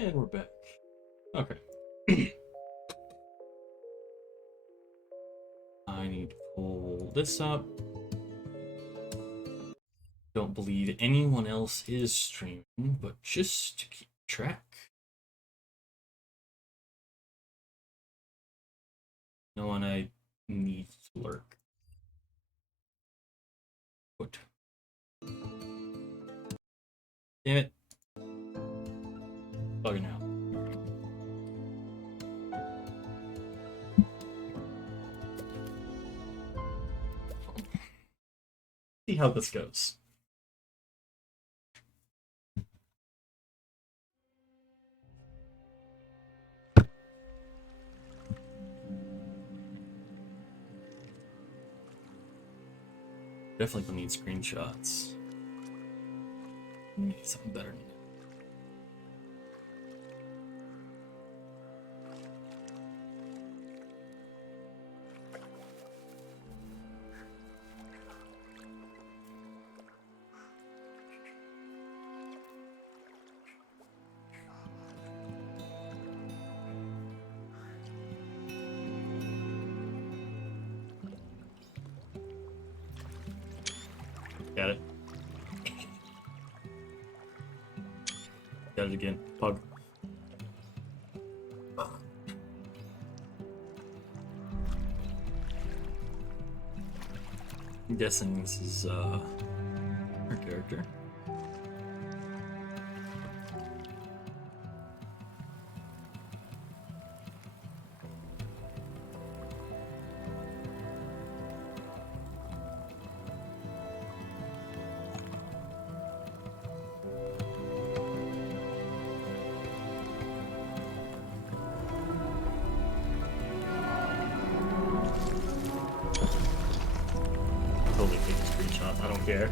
And we're back. Okay. I need to pull this up. Don't believe anyone else is streaming, but just to keep track. No one I need to lurk. What? Damn it. Bugging out. See how this goes. Definitely gonna need screenshots. Need something better than that. Got it. Got it again. Pug. I'm guessing this is her character. Totally take a screenshot. I don't care.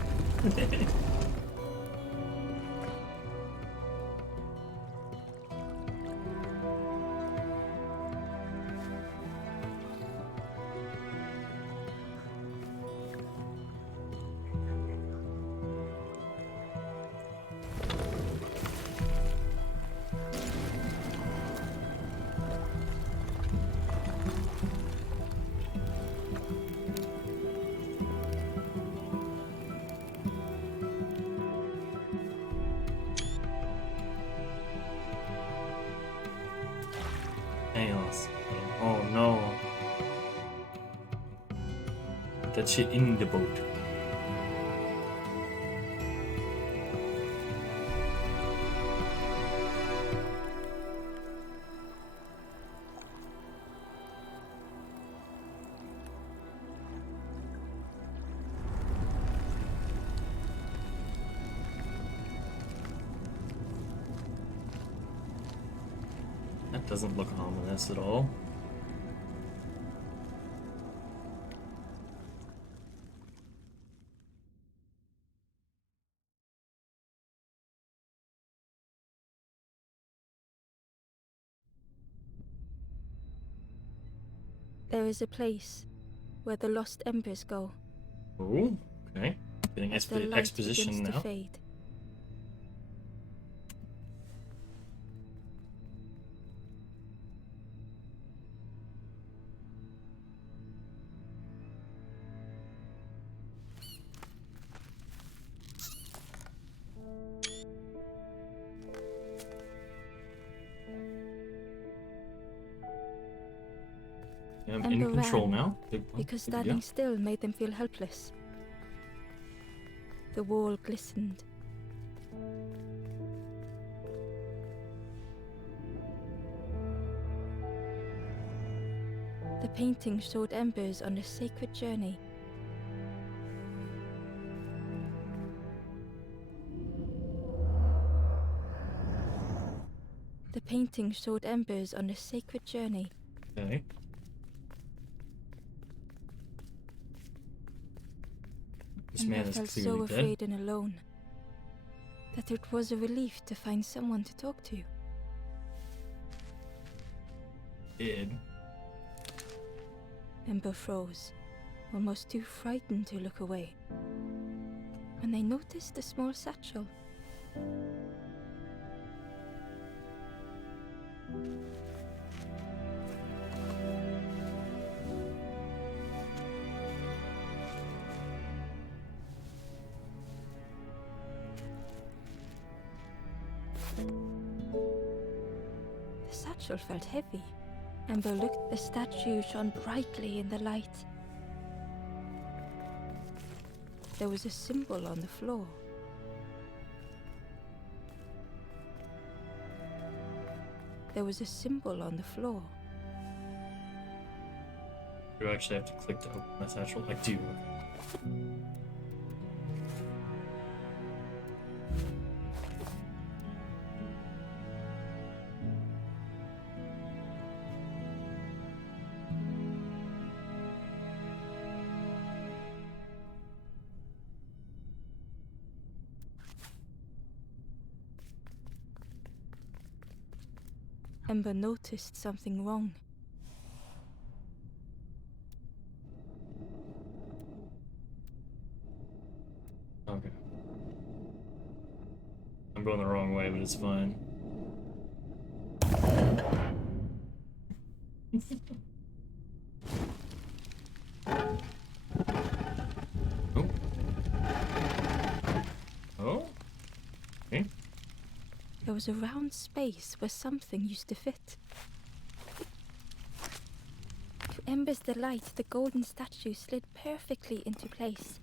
Chaos. Oh no. That shit in the boat. That doesn't look ominous at all. There is a place where the lost embers go. Oh, okay. Getting as the light exposition begins now. to fade. I'm Ember in control ran now. because standing still made them feel helpless. The wall glistened. The painting showed embers on a sacred journey. The painting showed embers on a sacred journey. Okay. This man Ember is felt clearly so dead. afraid and alone that it was a relief to find someone to talk to. Dead. Ember froze, almost too frightened to look away, when they noticed a small satchel. The satchel felt heavy. Ember looked. The statue shone brightly in the light. There was a symbol on the floor. There was a symbol on the floor. Do I actually have to click to open my satchel? I do. Ember noticed something wrong. Okay. I'm going the wrong way, but it's fine. Oh. Oh? Okay. There was a round space where something used to fit. To Ember's delight, the golden statue slid perfectly into place.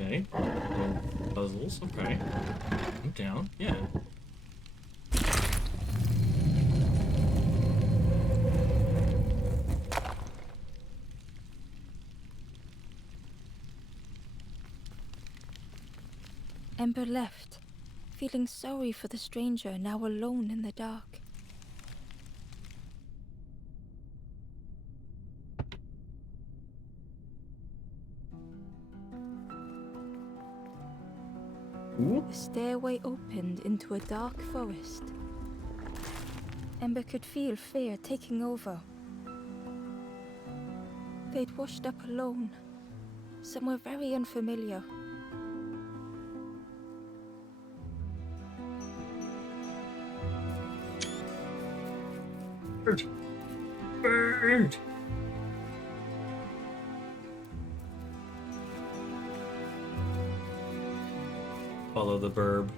Okay. Little puzzles. Okay. I'm down. Yeah. Ember left, feeling sorry for the stranger now alone in the dark. Ooh. The stairway opened into a dark forest. Ember could feel fear taking over. They'd washed up alone, somewhere very unfamiliar. Bird! Bird! Follow the burb.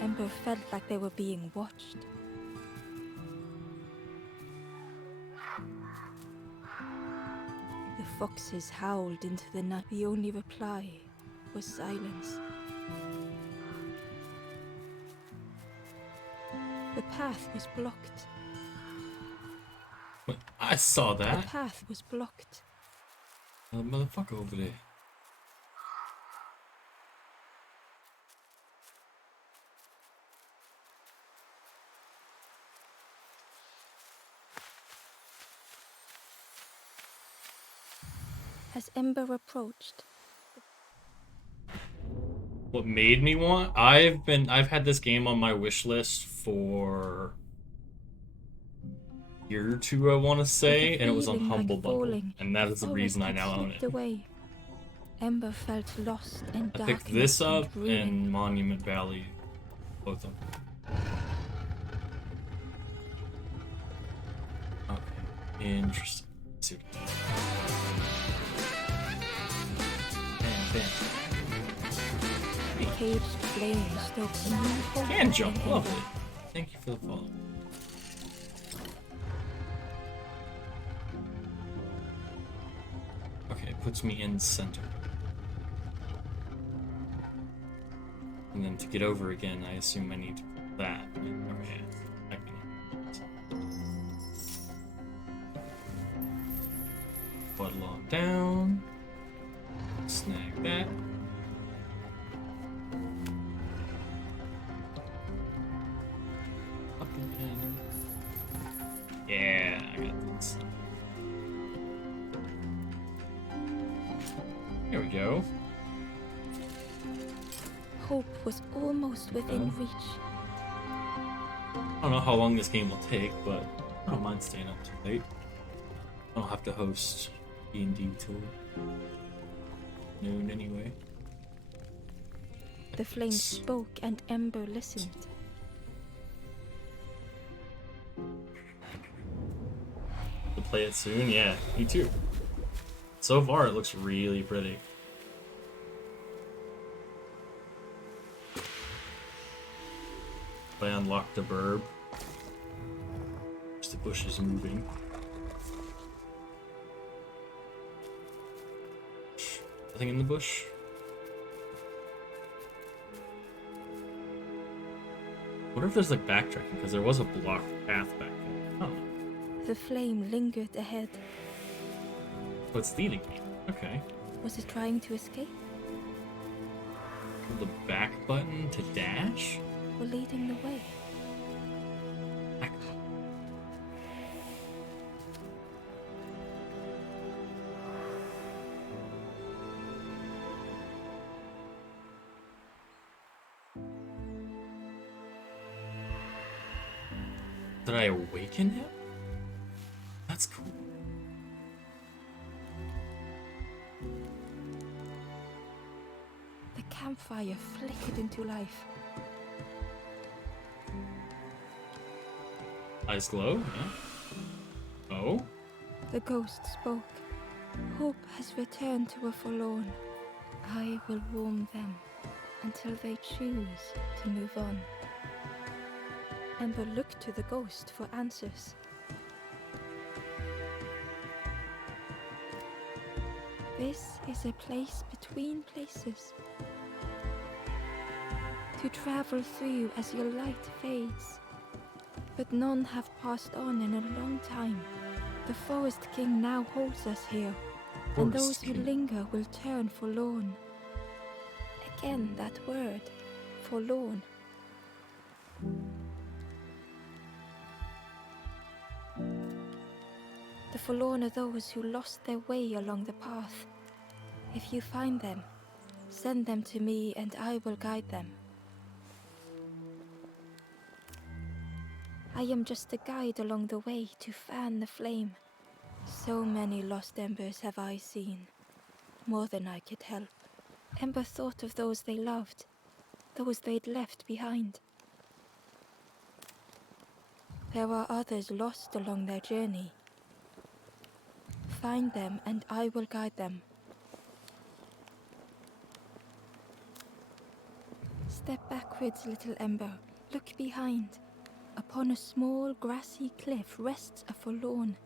Ember felt like they were being watched. The foxes howled into the night. The only reply was silence. The path was blocked. What? I saw The that. path was blocked. Motherfucker over there. As Ember approached, What made me want? I've had this game on my wish list for a year or two, I want to say, and it was on feeling like Humble Bundle, falling, and that is the forest reason I had now own slipped it. away. Ember felt lost and I darkness picked this and up ruin. and Monument Valley, both of them. Okay, interesting. Let's see what bam, The caged flame stoked a new hope Can in jump, Ember. lovely. Thank you for the follow. Okay, it puts me in center. And then to get over again, I assume I need to put that. Okay, I can. Bloodlog down. Snag that. Up again. Yeah, I got this. There we go. Hope was almost within reach. I don't know how long this game will take, but I don't mind staying up too late. I don't have to host D&D tour. noon anyway. The flame spoke and Ember listened. To play it soon? Yeah, me too. So far, it looks really pretty. If I unlock the burb, the bush is moving. Nothing in the bush. What if there's like backtracking? Because there was a blocked path back there. Oh. The flame lingered ahead. Oh, it's leading me. Okay. Was it trying to escape? The back button to dash? Or leading the way? Back. Did I awaken him? That's cool. The campfire flickered into life. Eyes glow? Yeah. Oh? The ghost spoke. Hope has returned to a forlorn. I will warm them until they choose to move on. Ember looked to the ghost for answers. This is a place between places, to travel through as your light fades. But none have passed on in a long time. The Forest King now holds us here, and those who linger will turn forlorn. Again that word, forlorn. The forlorn are those who lost their way along the path. If you find them, send them to me and I will guide them. I am just a guide along the way to fan the flame. So many lost embers have I seen, more than I could help. Ember thought of those they loved, those they'd left behind. There are others lost along their journey. Find them and I will guide them. Step backwards, little Ember. Look behind. Upon a small grassy cliff rests a forlorn.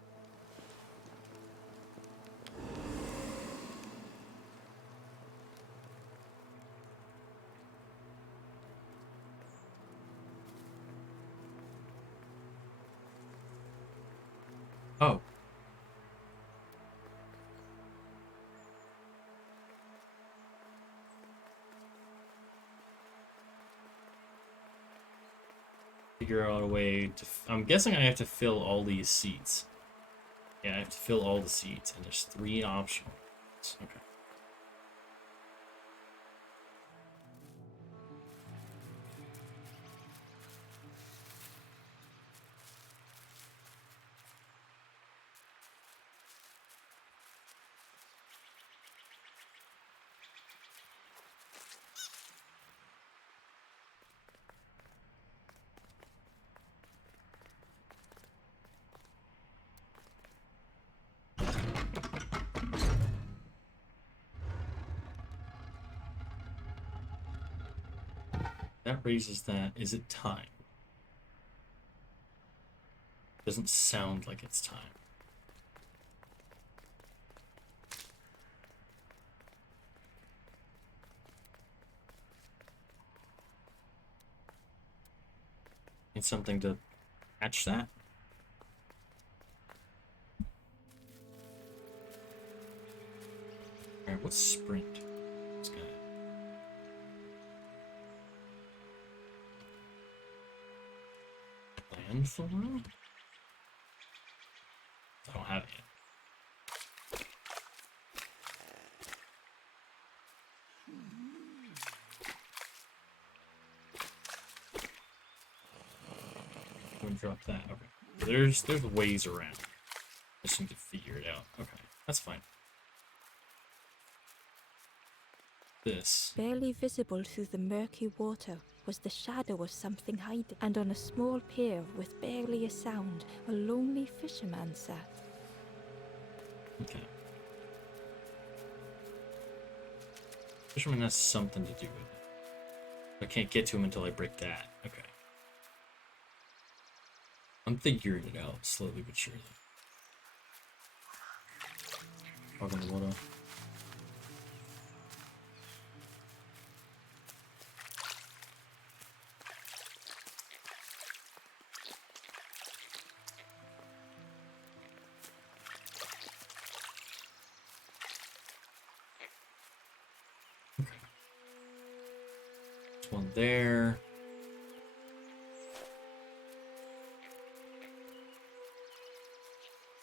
Oh. Figure out a way to... I'm guessing I have to fill all these seats. Yeah, I have to fill all the seats, and there's 3 optional ones. Okay. That raises that. Is it time? Doesn't sound like it's time. Need something to match that. Alright, what's sprint? This guy. Landform? I don't have it yet. I'm gonna drop that. Okay. There's ways around. I just need to figure it out. Okay, that's fine. this? Barely visible through the murky water was the shadow of something hiding, and on a small pier with barely a sound, a lonely fisherman sat. Okay. Fisherman has something to do with it. I can't get to him until I break that. Okay. I'm figuring it out slowly but surely. Frog in the water. Okay. There's one there.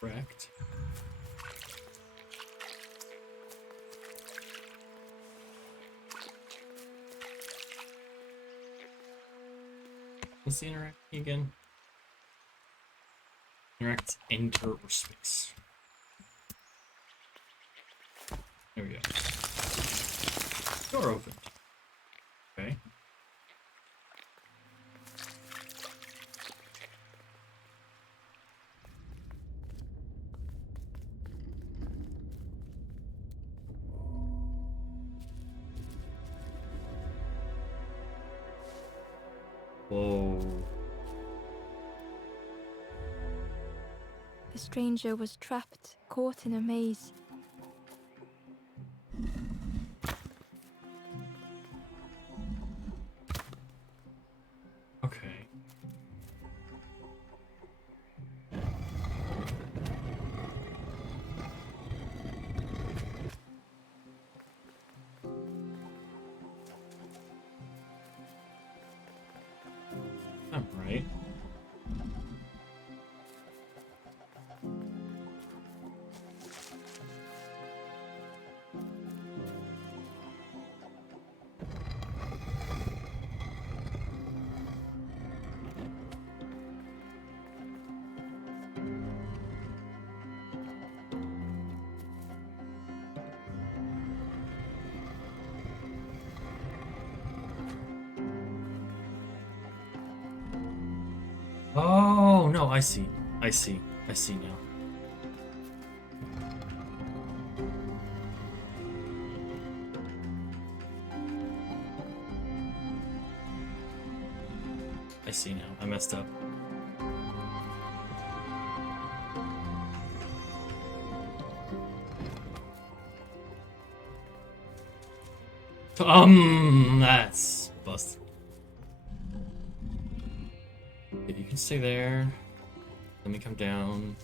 Correct. What's the interact again? Interact, enter, or space. There we go. Door opened. Okay. Whoa. The stranger was trapped, caught in a maze. Okay. I'm right. Oh, no, I see. I see. I see now. I see now. I messed up. That's busted. Okay, you can stay there. Let me come down.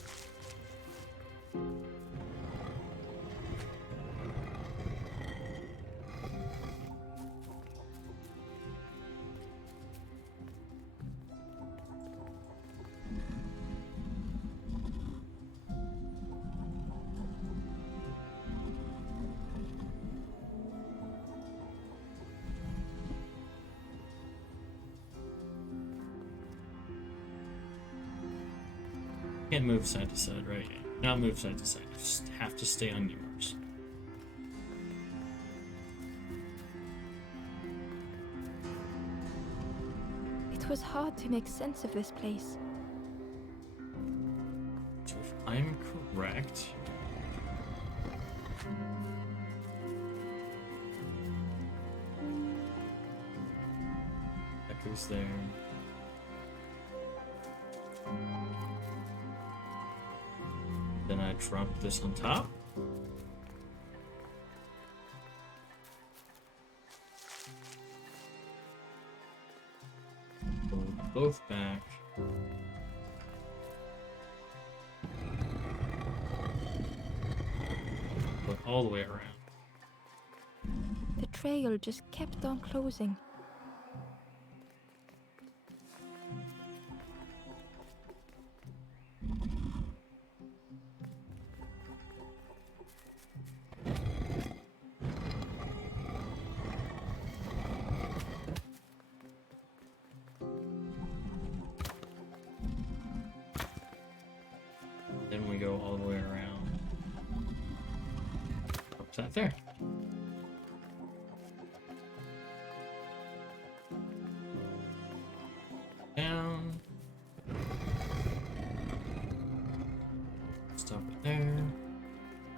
Can't move side to side, right? Not move side to side. Just have to stay on yours. It was hard to make sense of this place. So if I'm correct, that goes there. Then I drop this on top. Pull both back. Put all the way around. The trail just kept on closing. Then we go all the way around. Up that there. Stop it there.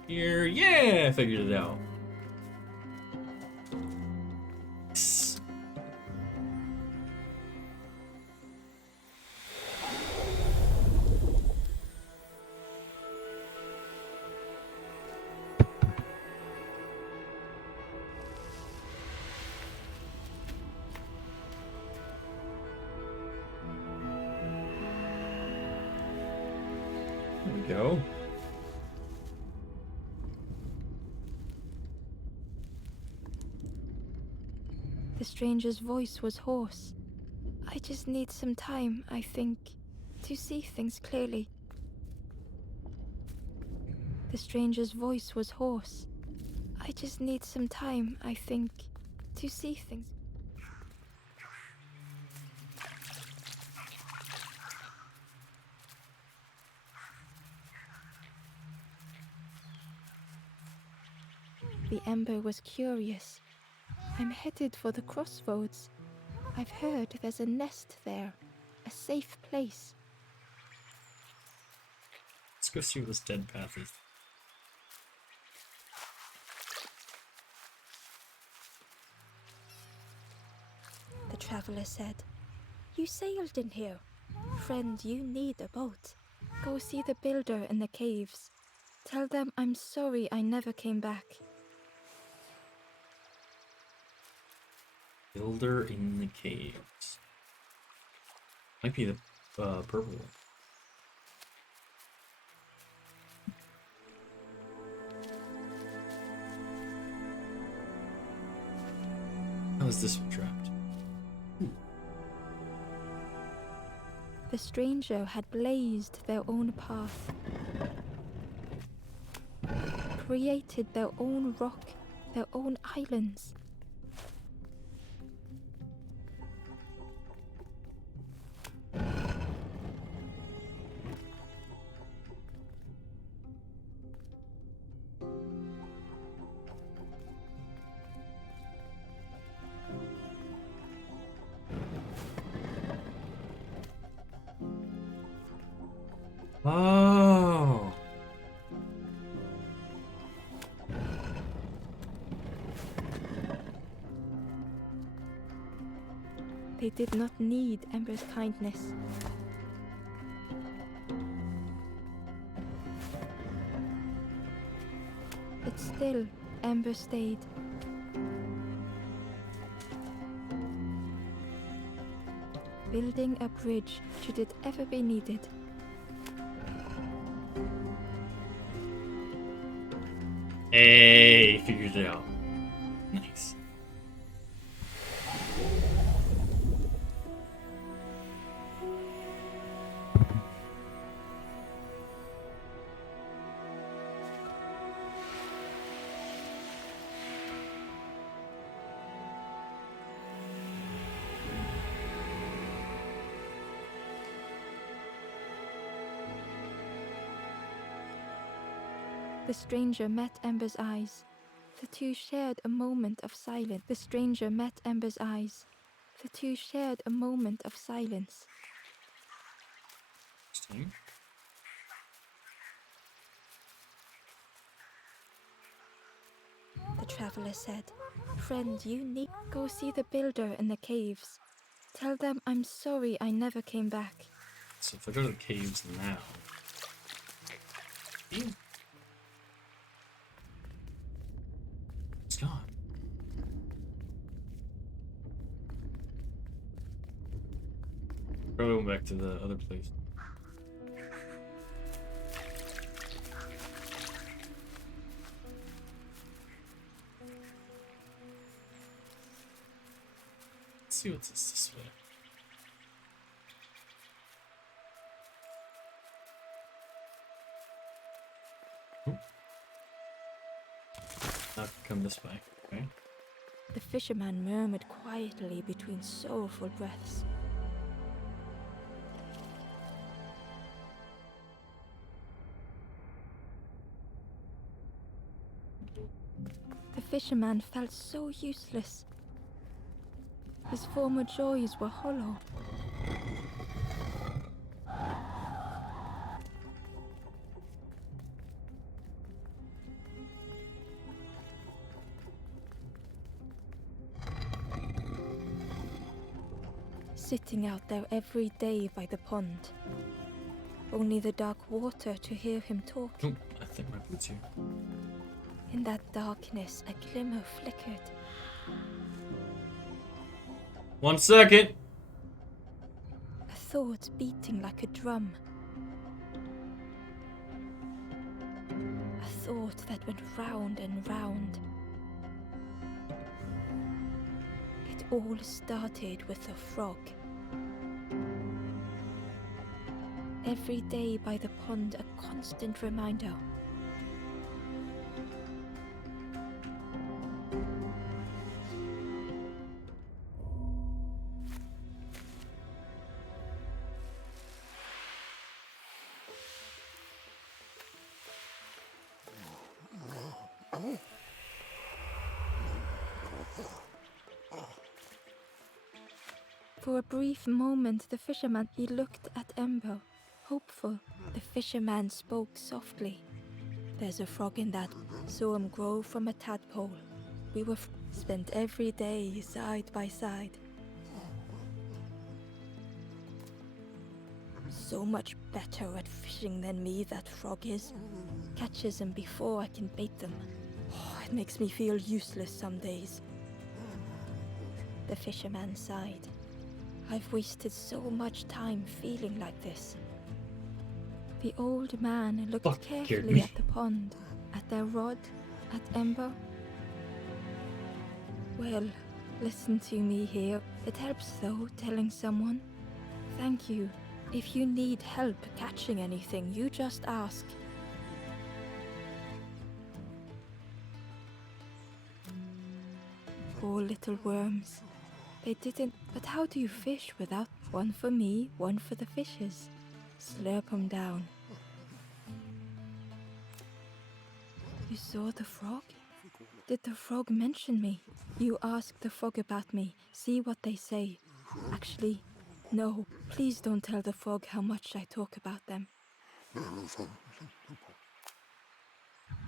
Here, yeah, I figured it out. Yes. There we go. The stranger's voice was hoarse. I just need some time, I think, to see things clearly. The stranger's voice was hoarse. I just need some time, I think, to see things. The Ember was curious. I'm headed for the crossroads. I've heard there's a nest there, a safe place. Let's go see what this dead path is. The traveler said, "You sailed in here. Friend, you need a boat. Go see the builder in the caves. Tell them I'm sorry I never came back." Builder in the caves. Might be the purple one. How is this one trapped? The stranger had blazed their own path, created their own rock, their own islands. Oh. They did not need Ember's kindness. But still, Ember stayed. Building a bridge should it ever be needed. Hey, figured it out. Nice. The stranger met Ember's eyes. The two shared a moment of silence. The stranger met Ember's eyes. The two shared a moment of silence. Interesting. The traveler said, "Friend, you need go see the builder in the caves. Tell them I'm sorry I never came back." So if I go to the caves now. Ew. It's gone. Probably went back to the other place. Let's see what's this way. Not come this way, okay? The fisherman murmured quietly between soulful breaths. The fisherman felt so useless. His former joys were hollow. sitting out there every day by the pond. Only the dark water to hear him talk. Oh, I think my boots here. In that darkness, a glimmer flickered. 1 second. A thought beating like a drum. A thought that went round and round. It all started with a frog. Every day by the pond, a constant reminder. For a brief moment, the fisherman, he looked at Ember, hopeful. The fisherman spoke softly. There's a frog in that. Saw him grow from a tadpole. We were spent every day side by side. So much better at fishing than me, that frog is. Catches them before I can bait them. Oh, it makes me feel useless some days. The fisherman sighed. I've wasted so much time feeling like this. The old man looked carefully at the pond, at their rod, at Ember. Well, listen to me here. It helps though, telling someone. Thank you. If you need help catching anything, you just ask. Poor little worms. They didn't. But how do you fish without one for me, one for the fishes? Slurp 'em down. You saw the frog? Did the frog mention me? You ask the frog about me, see what they say. Actually, no, please don't tell the frog how much I talk about them.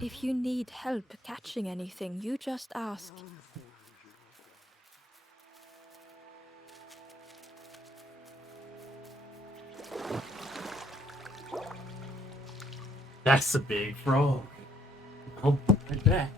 If you need help catching anything, you just ask. That's a big frog. Oh, I bet.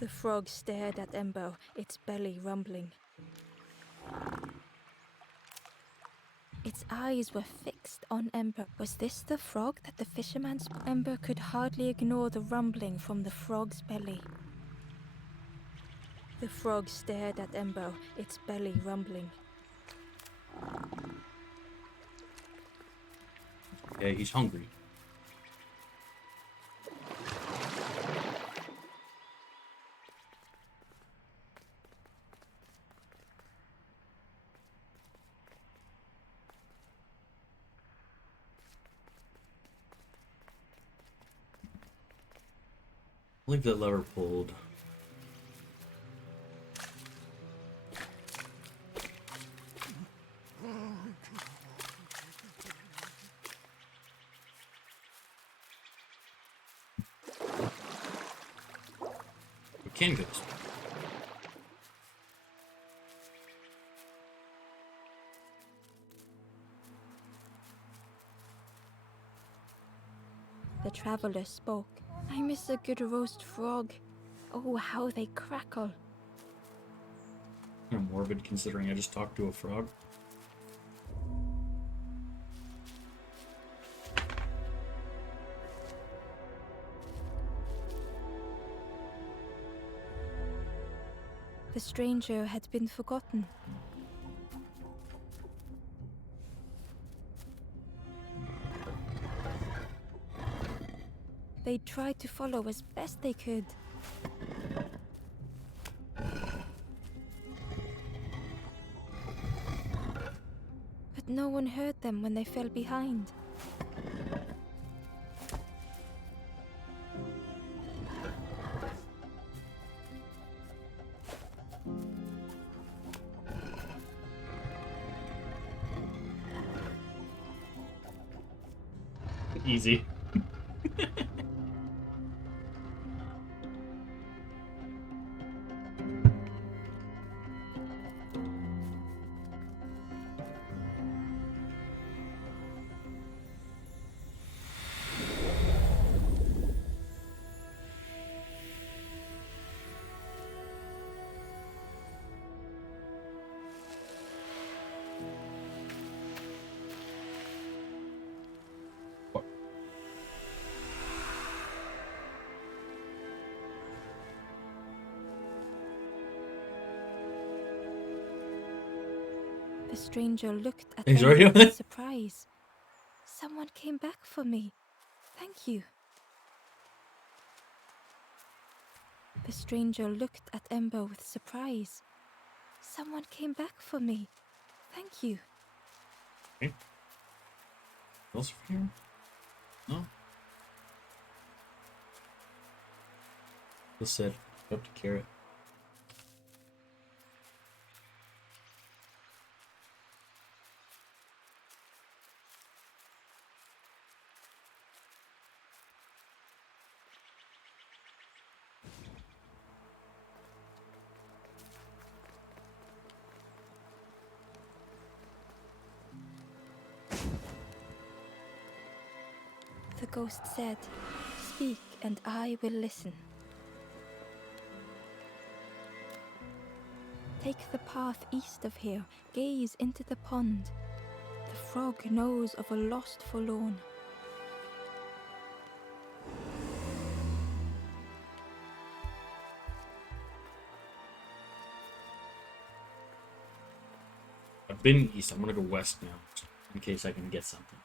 The frog stared at Ember, its belly rumbling. Its eyes were fixed on Ember. Was this the frog that the fisherman's... Ember could hardly ignore the rumbling from the frog's belly. The frog stared at Ember, its belly rumbling. Okay, he's hungry. Leave the lever pulled. We can go this way. traveler spoke. I miss a good roast frog. Oh, how they crackle. Kind of morbid considering I just talked to a frog. The stranger had been forgotten. They tried to follow as best they could. But no one heard them when they fell behind. Easy. The stranger looked at He's them already on with it? surprise. Someone came back for me. Thank you. The stranger looked at Ember with surprise. Someone came back for me. Thank you. Okay. Else from here? No. Just said, up to carrot. The ghost said, "Speak and I will listen." Take the path east of here, gaze into the pond. The frog knows of a lost forlorn. I've been east. I'm gonna go west now, in case I can get something.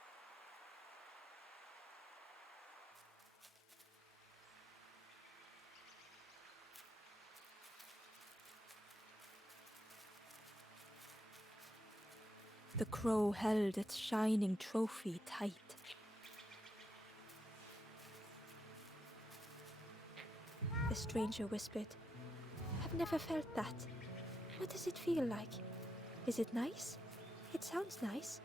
The crow held its shining trophy tight. The stranger whispered, "I've never felt that. What does it feel like? Is it nice? It sounds nice."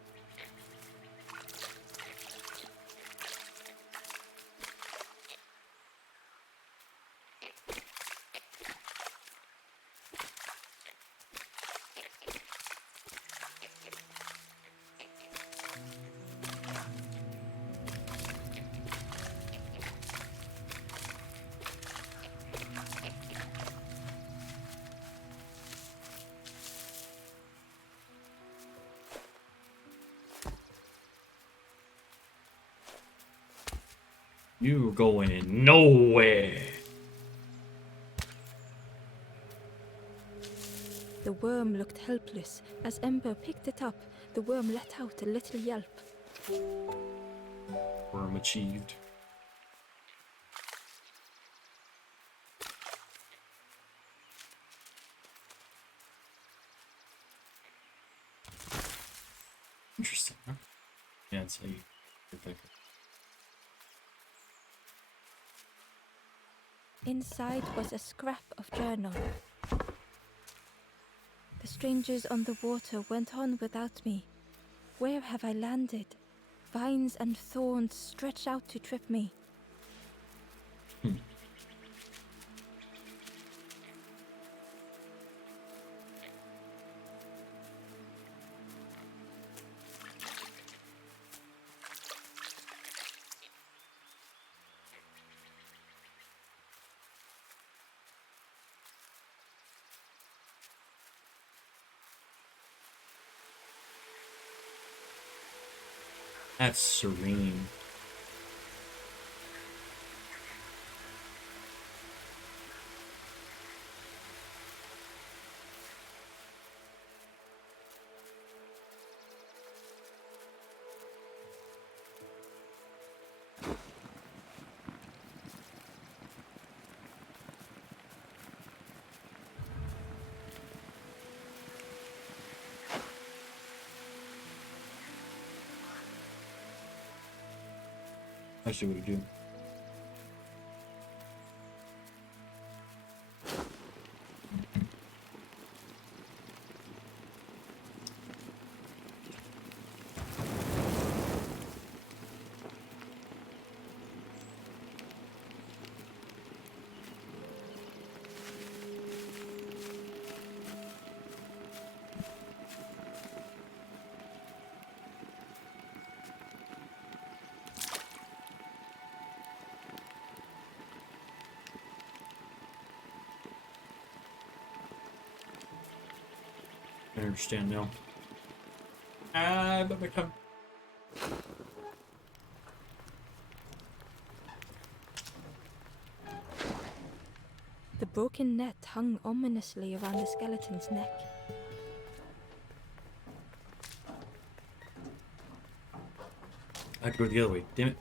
You going nowhere. The worm looked helpless. As Ember picked it up, the worm let out a little yelp. Worm achieved. Interesting, huh? Yeah, it's how you think. Inside was a scrap of journal. The strangers on the water went on without me. Where have I landed? Vines and thorns stretch out to trip me. That's serene. Actually, what do you do? I understand now. But my tongue. The broken net hung ominously around the skeleton's neck. I have to go the other way. Damn it.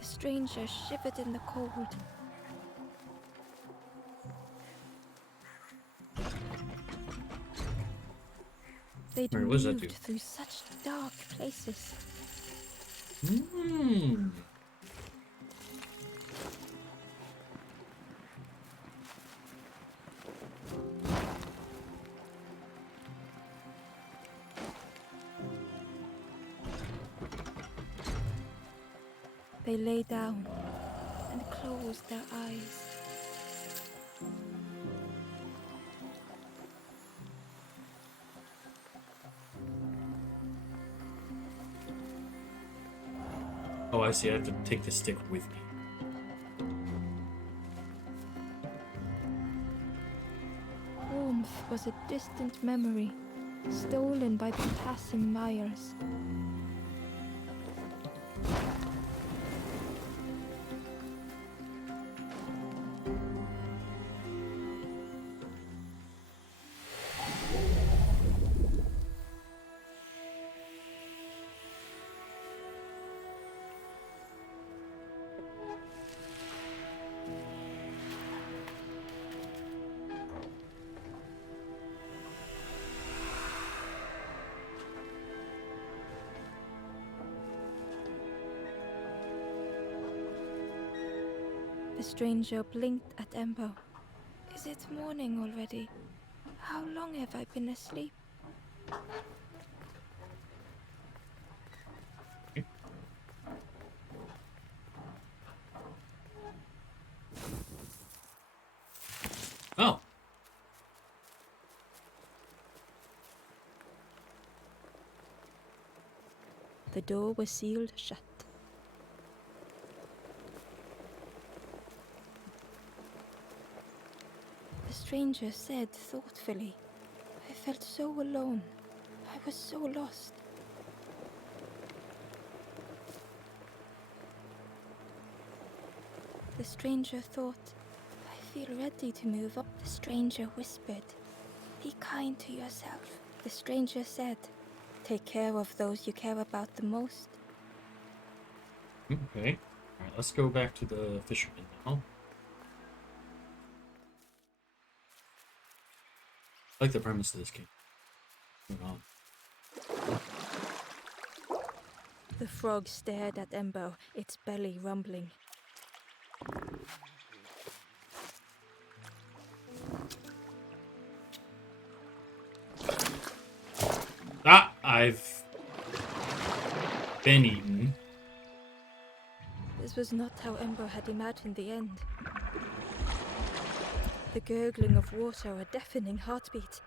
The stranger shivered in the cold. They'd Alright, what does that moved do? through such dark places. Hmm. They lay down and closed their eyes. Oh, I see. I have to take the stick with me. Warmth was a distant memory, stolen by the passing Myers. The stranger blinked at Ember. Is it morning already? How long have I been asleep? Oh. The door was sealed shut. The stranger said thoughtfully, I felt so alone. I was so lost. The stranger thought, I feel ready to move up. The stranger whispered, be kind to yourself. The stranger said, take care of those you care about the most. Okay. Alright, let's go back to the fisherman now. I like the premise of this game. Moving on. The frog stared at Ember, its belly rumbling. Ah! I've been eaten. This was not how Ember had imagined the end. The gurgling of water, a deafening heartbeat.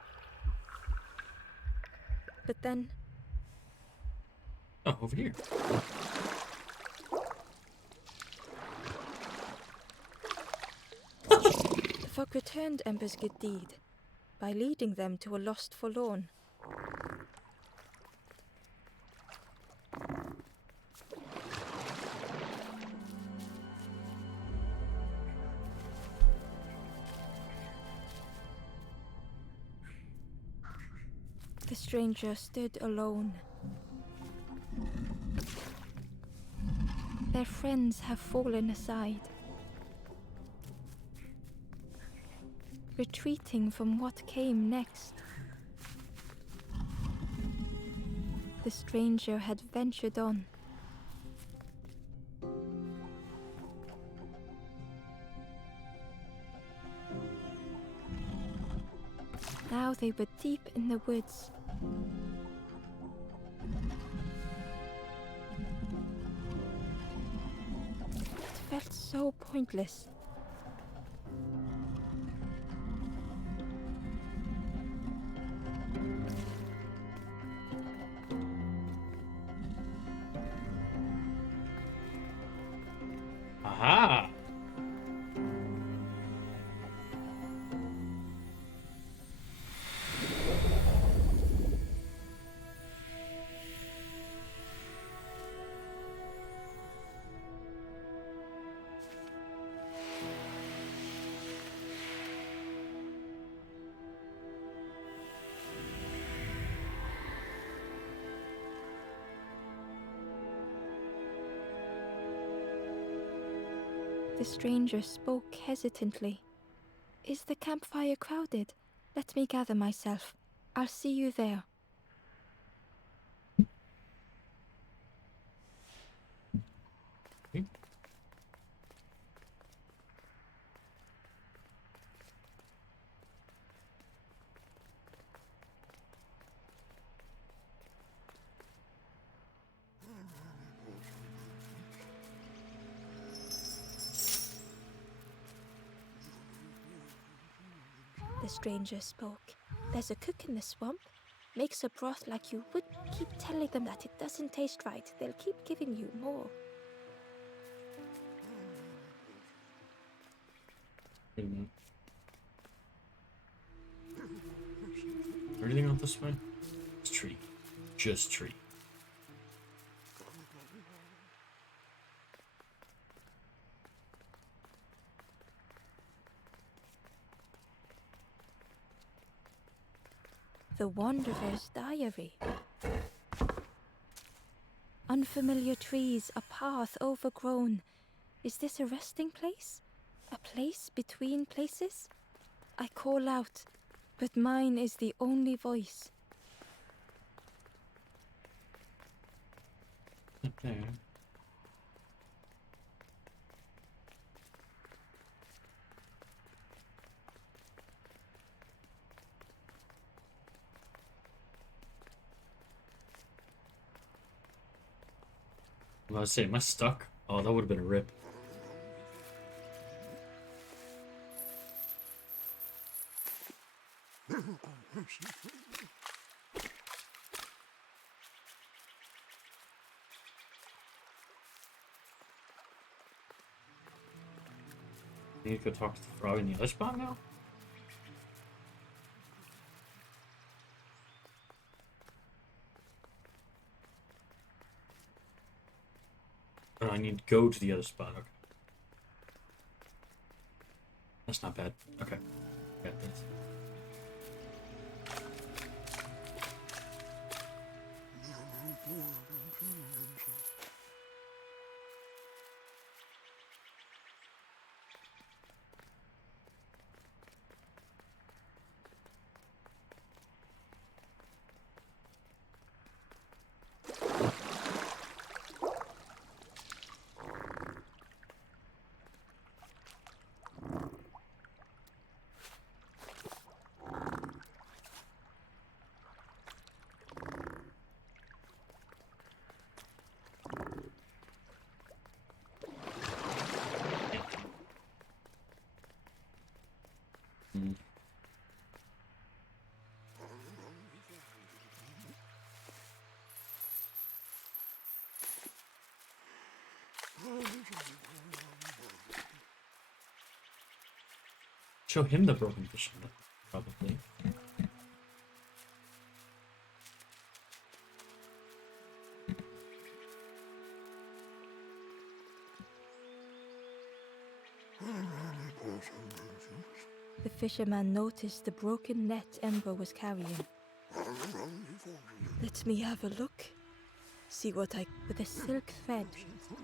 But then, Oh, over here. The folk returned Ember's good deed by leading them to a lost forlorn. The stranger stood alone. Their friends have fallen aside, retreating from what came next. The stranger had ventured on. Now they were deep in the woods. It felt so pointless. Aha! The stranger spoke hesitantly. Is the campfire crowded? Let me gather myself. I'll see you there. The stranger spoke. There's a cook in the swamp. Makes a broth like you would. Keep telling them that it doesn't taste right. They'll keep giving you more. Wait a minute. Anything out this way? It's tree. Just tree. The Wanderer's Diary. Unfamiliar trees, a path overgrown. Is this a resting place? A place between places? I call out, but mine is the only voice. Up there. I was say, am I stuck? Oh, that would have been a rip. You need to go talk to the frog in the other spot now? Oh, I need to go to the other spot. Okay. That's not bad. Okay. Got this. Mm. show him the broken fishing net, probably. The fisherman noticed the broken net Ember was carrying. Let me have a look. See what I... With a silk thread,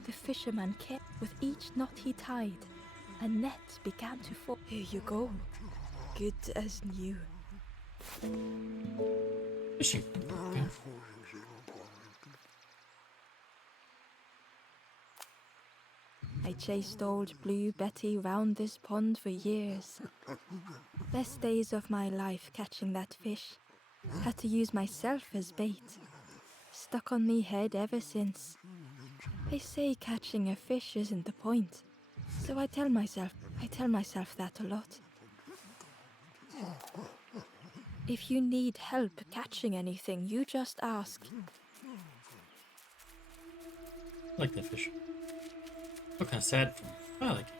the fisherman kept... With each knot he tied, a net began to fall. Here you go. Good as new. Fishing. Okay. I chased old Blue Betty round this pond for years. Best days of my life catching that fish. Had to use myself as bait. Stuck on me head ever since. They say catching a fish isn't the point. So I tell myself that a lot. If you need help catching anything, you just ask. I like that fish. What kind of sad for me? I like it.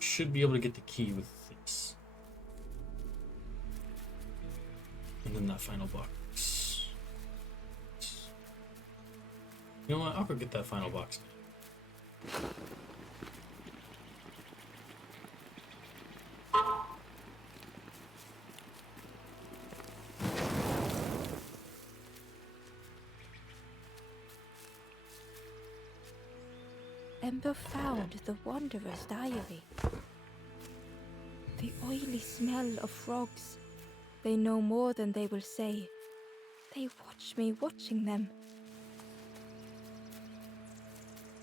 Should be able to get the key with this. And then that final box. You know what? I'll go get that final box. Ember found the Wanderer's diary. The oily smell of frogs. They know more than they will say. They watch me watching them.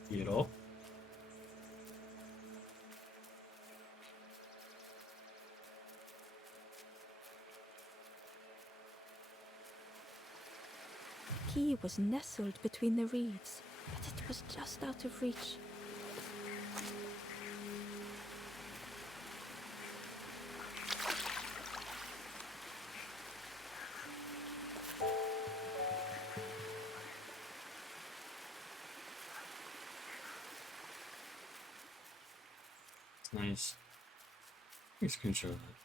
See it all? The key was nestled between the reeds, but it was just out of reach. It's nice. Take a screenshot of that.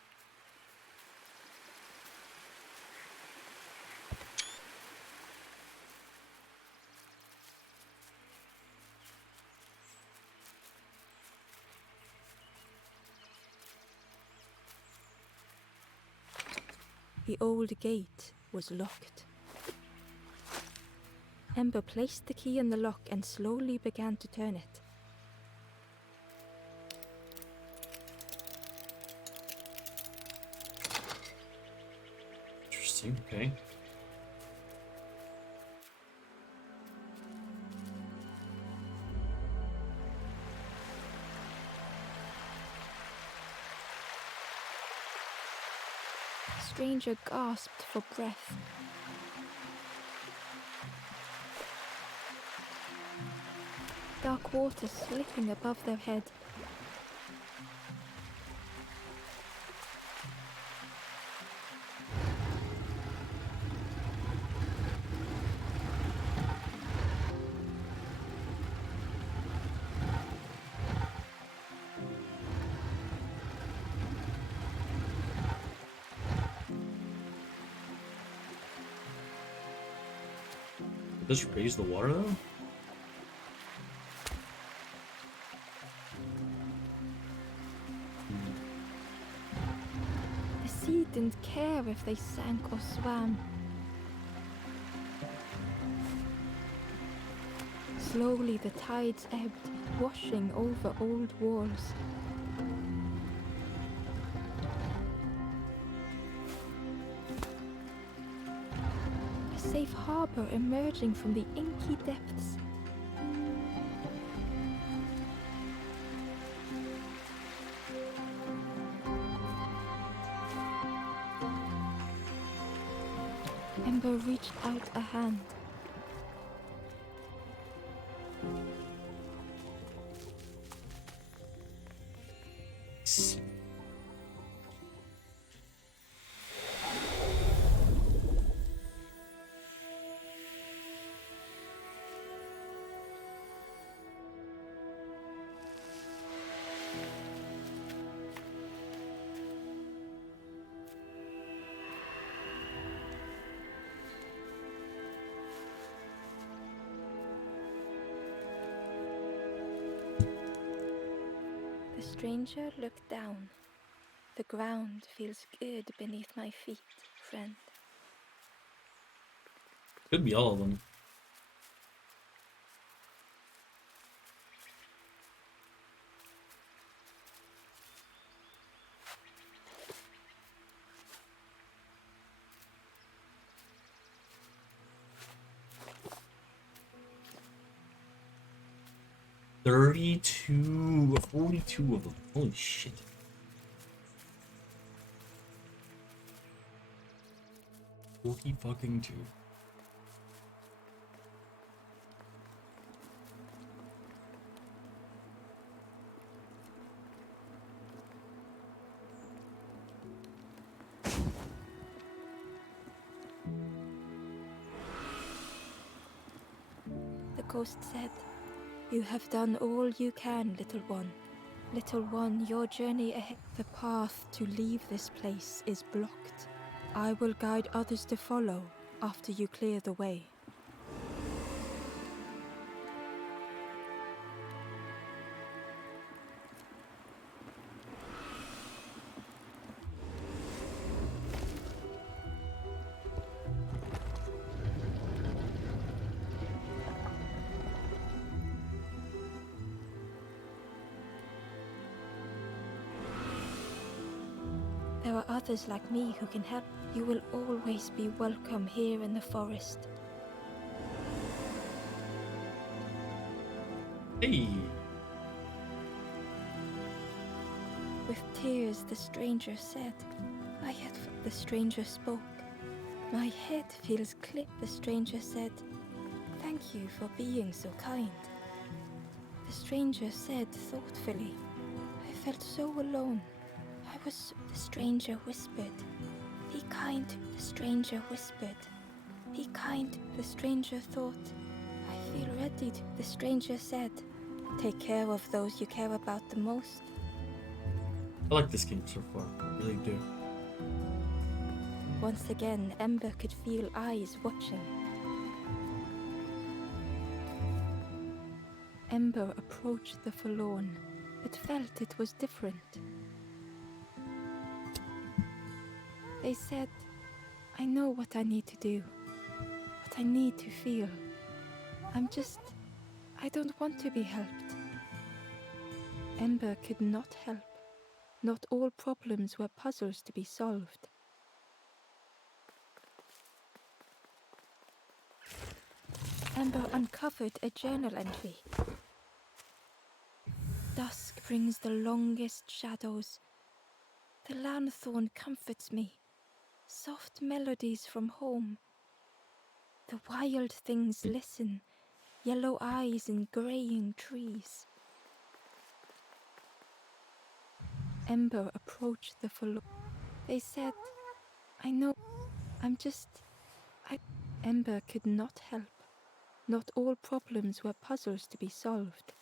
The old gate was locked. Ember placed the key in the lock and slowly began to turn it. Interesting, okay. The stranger gasped for breath. Dark water slipping above their head. Does this raise the water though? The sea didn't care if they sank or swam. Slowly the tides ebbed, washing over old walls. A safe harbor emerging from the inky depths. Ember reached out a hand. Nice. The stranger looked down. The ground feels good beneath my feet, friend. Could be all of them. $32, 42 of them. Holy shit. Fucking two. The ghost said, "You have done all you can, little one. Little one, your journey ahead. The path to leave this place is blocked. I will guide others to follow after you clear the way." There are others like me who can help. You will always be welcome here in the forest. Hey! With tears, the stranger said, The stranger spoke. "My head feels clear." The stranger said, "Thank you for being so kind." The stranger said thoughtfully, "I felt so alone. The stranger whispered, "Be kind." The stranger whispered, "Be kind." The stranger thought, "I feel ready." The stranger said, "Take care of those you care about the most." I like this game so far. I really do. Once again, Ember could feel eyes watching. Ember approached the forlorn, but felt it was different. They said, "I know what I need to do, what I need to feel. I don't want to be helped." Ember could not help. Not all problems were puzzles to be solved. Ember uncovered a journal entry. "Dusk brings the longest shadows. The lanthorn comforts me. Soft melodies from home. The wild things listen, yellow eyes in graying trees." Ember approached the forlorn. They said, "I know, I..." Ember could not help. Not all problems were puzzles to be solved.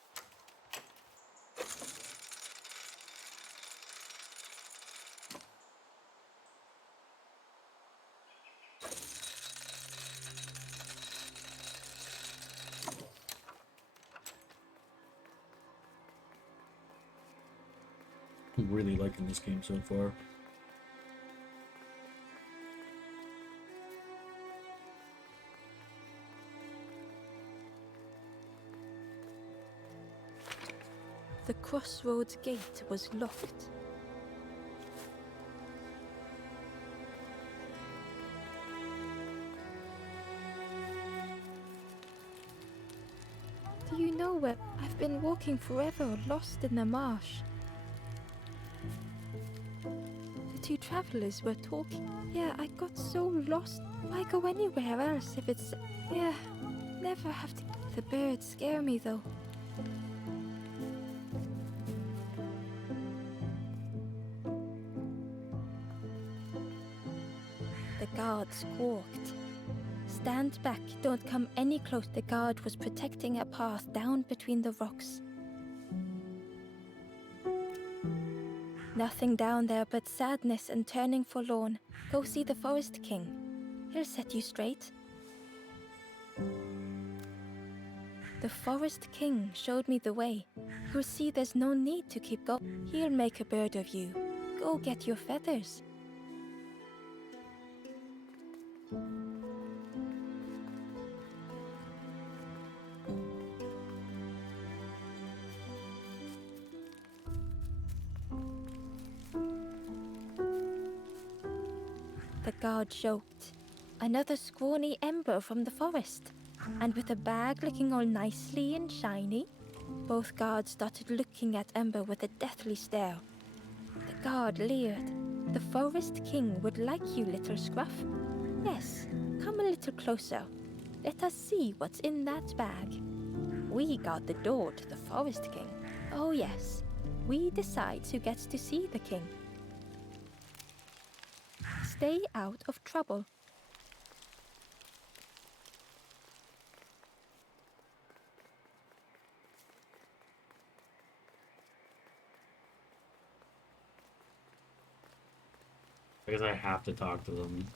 I'm really liking this game so far. The crossroads gate was locked. "Do you know where I've been walking forever, lost in the marsh?" The two travelers were talking. "Yeah, I got so lost. Why go anywhere else if it's... Yeah, never have to..." The birds scare me though. guard squawked. Stand back, don't come any close. The guard was protecting a path down between the rocks. Nothing down there but sadness and turning forlorn. Go see the Forest King. He'll set you straight. The Forest King showed me the way. You'll see there's no need to keep going. He'll make a bird of you. Go get your feathers. The guard joked. Another scrawny ember from the forest. And with a bag looking all nicely and shiny. Both guards started looking at Ember with a deathly stare. The guard leered. The Forest King would like you, little scruff. Yes, come a little closer. Let us see what's in that bag. We guard the door to the Forest King. Oh yes, we decide who gets to see the king. Stay out of trouble. I guess I have to talk to them.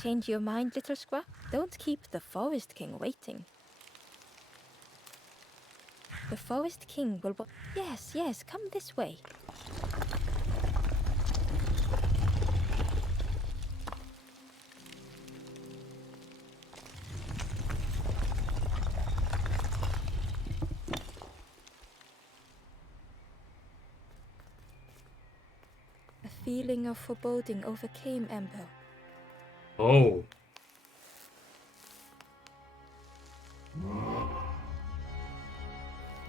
Change your mind, little scruff? Don't keep the Forest King waiting. The Forest King will... Yes, come this way. A feeling of foreboding overcame Ember. Oh.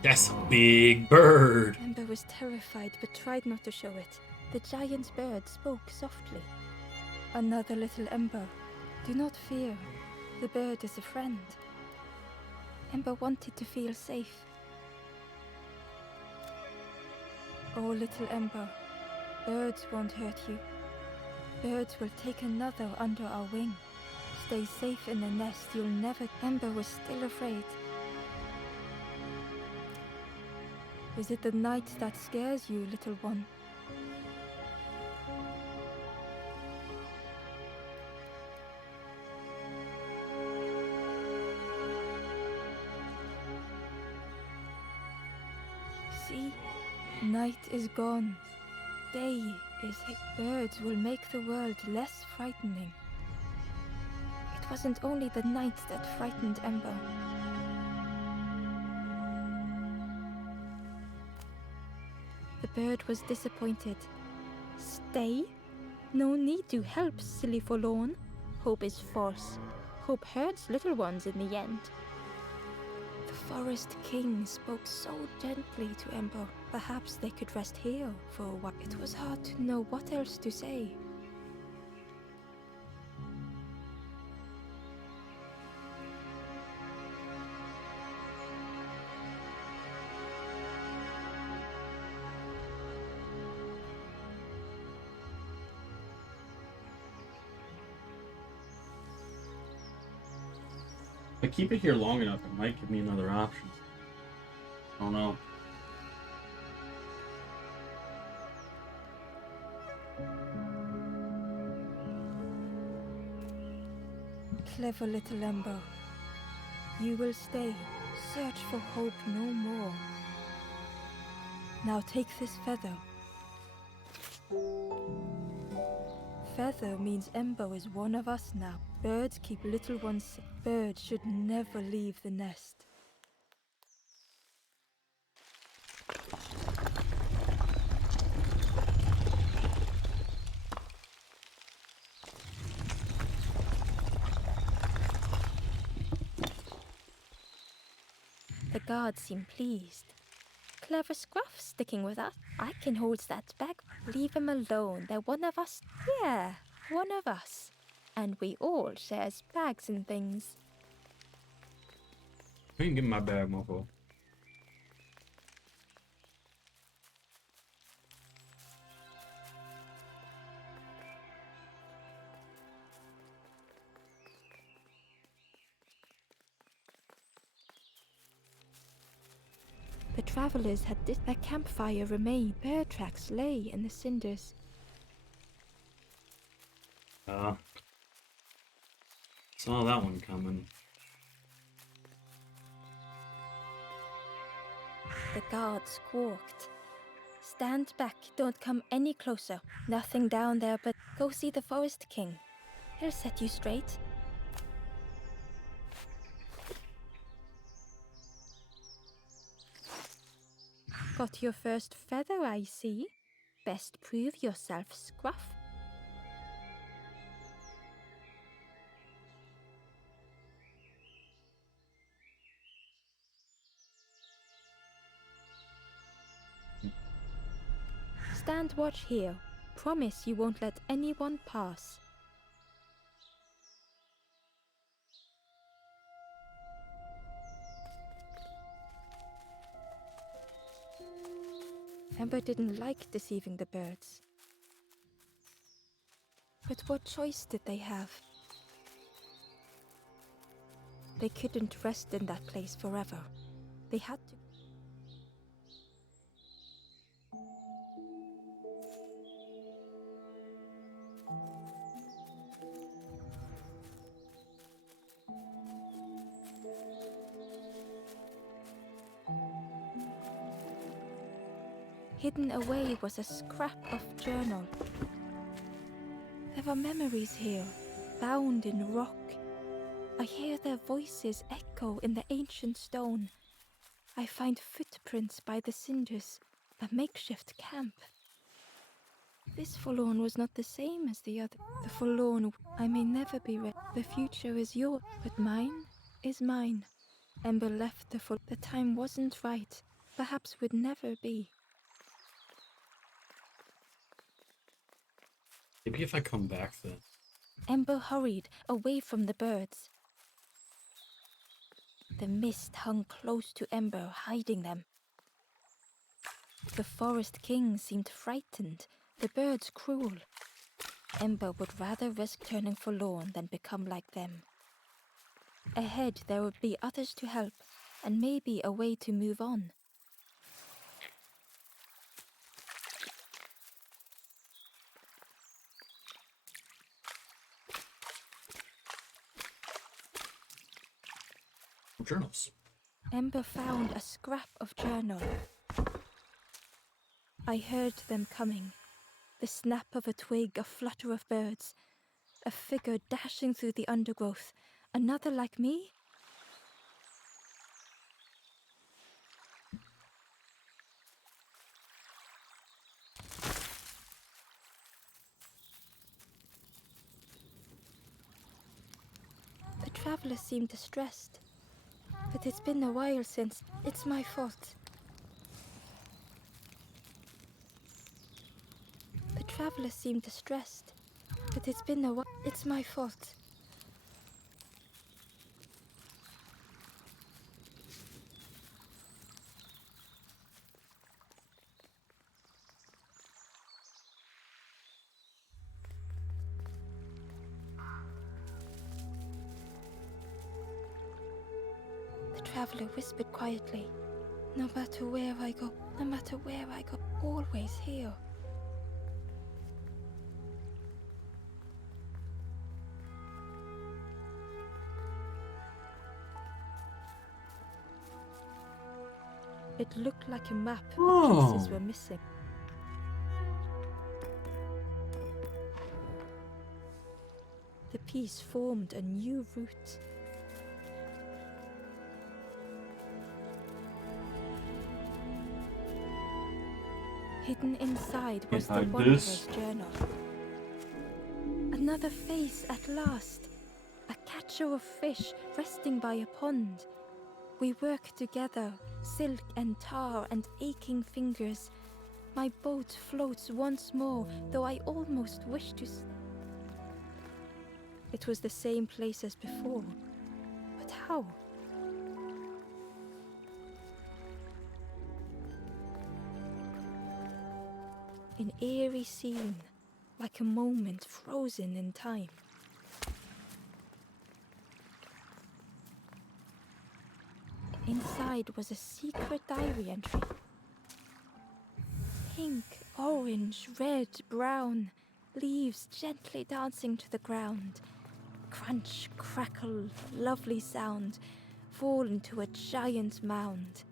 That's a big bird. Ember was terrified but tried not to show it. The giant bird spoke softly. Another little Ember. Do not fear. The bird is a friend. Ember wanted to feel safe. Oh, little Ember. Birds won't hurt you. Birds will take another under our wing. Stay safe in the nest, you'll never... Ember was still afraid. Is it the night that scares you, little one? See? Night is gone. Day is here. Birds will make the world less frightening. It wasn't only the night that frightened Ember. The bird was disappointed. Stay? No need to help, silly forlorn. Hope is false. Hope hurts little ones in the end. The Forest King spoke so gently to Ember. Perhaps they could rest here for a while. It was hard to know what else to say. If I keep it here long enough, it might give me another option. I don't know. Clever little Ember. You will stay. Search for hope no more. Now take this feather. Feather means Ember is one of us now. Birds keep little ones safe. Birds should never leave the nest. The guard seemed pleased. Clever scruff sticking with us. I can hold that bag. Leave him alone. They're one of us. Yeah, one of us. And we all shares bags and things. You can give me my bag, mofo. travelers had a campfire remained. Bear tracks lay in the cinders. Saw that one coming. The guard squawked. Stand back, don't come any closer. Nothing down there, but go see the Forest King. He'll set you straight. Got your first feather, I see. Best prove yourself, Scruff. Stand watch here. Promise you won't let anyone pass. Ember didn't like deceiving the birds. But what choice did they have? They couldn't rest in that place forever. They had to. Hidden away was a scrap of journal. There were memories here, bound in rock. I hear their voices echo in the ancient stone. I find footprints by the cinders, a makeshift camp. This forlorn was not the same as the other. The forlorn, I may never be the future is yours, but mine is mine. Ember left the time wasn't right, perhaps would never be. Maybe if I come back then. Ember hurried away from the birds. The mist hung close to Ember, hiding them. The Forest King seemed frightened, the birds cruel. Ember would rather risk turning forlorn than become like them. Ahead there would be others to help, and maybe a way to move on. Journals. Ember found a scrap of journal. I heard them coming. The snap of a twig, a flutter of birds. A figure dashing through the undergrowth. Another like me? The traveler seemed distressed. But it's been a while since. It's my fault. The traveler seemed distressed. But it's been a while. It's my fault. The traveler whispered quietly. No matter where I go, always here. It looked like a map, but pieces were missing. The piece formed a new route. Hidden inside was the wanderer's journal. Another face at last. A catcher of fish resting by a pond. We work together, silk and tar and aching fingers. My boat floats once more, though I almost wish to. It was the same place as before. But how? An eerie scene, like a moment frozen in time. Inside was a secret diary entry. Pink, orange, red, brown, leaves gently dancing to the ground. Crunch, crackle, lovely sound, fall into a giant mound.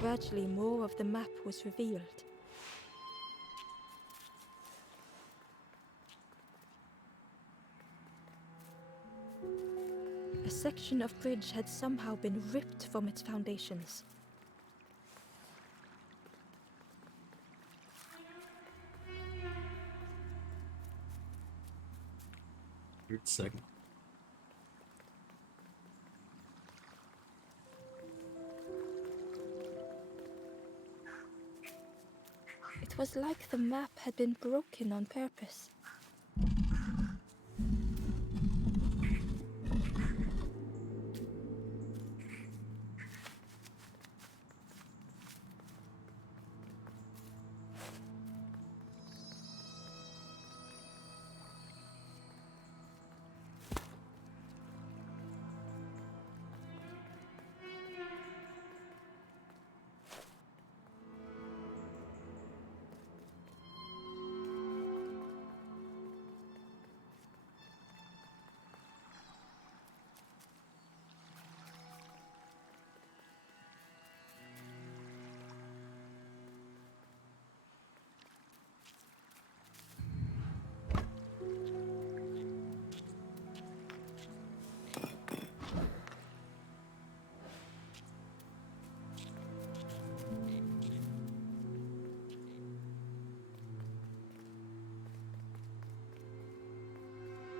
Gradually, more of the map was revealed. A section of bridge had somehow been ripped from its foundations. Weird segment. It was like the map had been broken on purpose.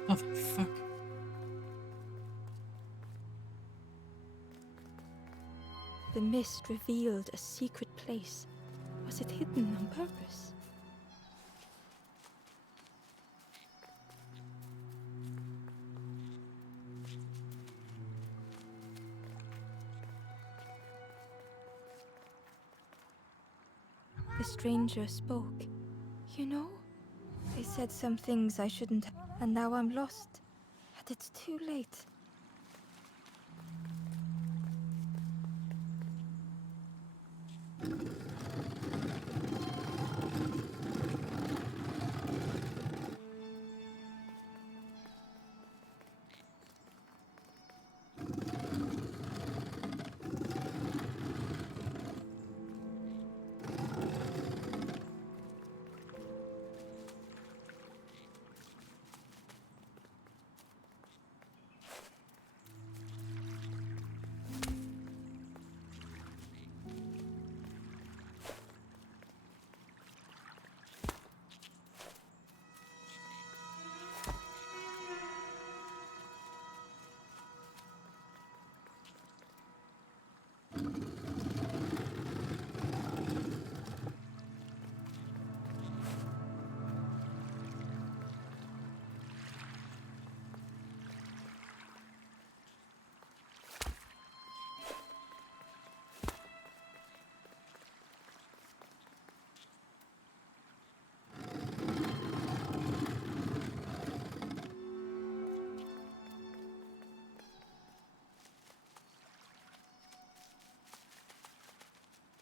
Oh, fuck. The mist revealed a secret place. Was it hidden on purpose? The stranger spoke. You know, they said some things I shouldn't have, and now I'm lost. And it's too late.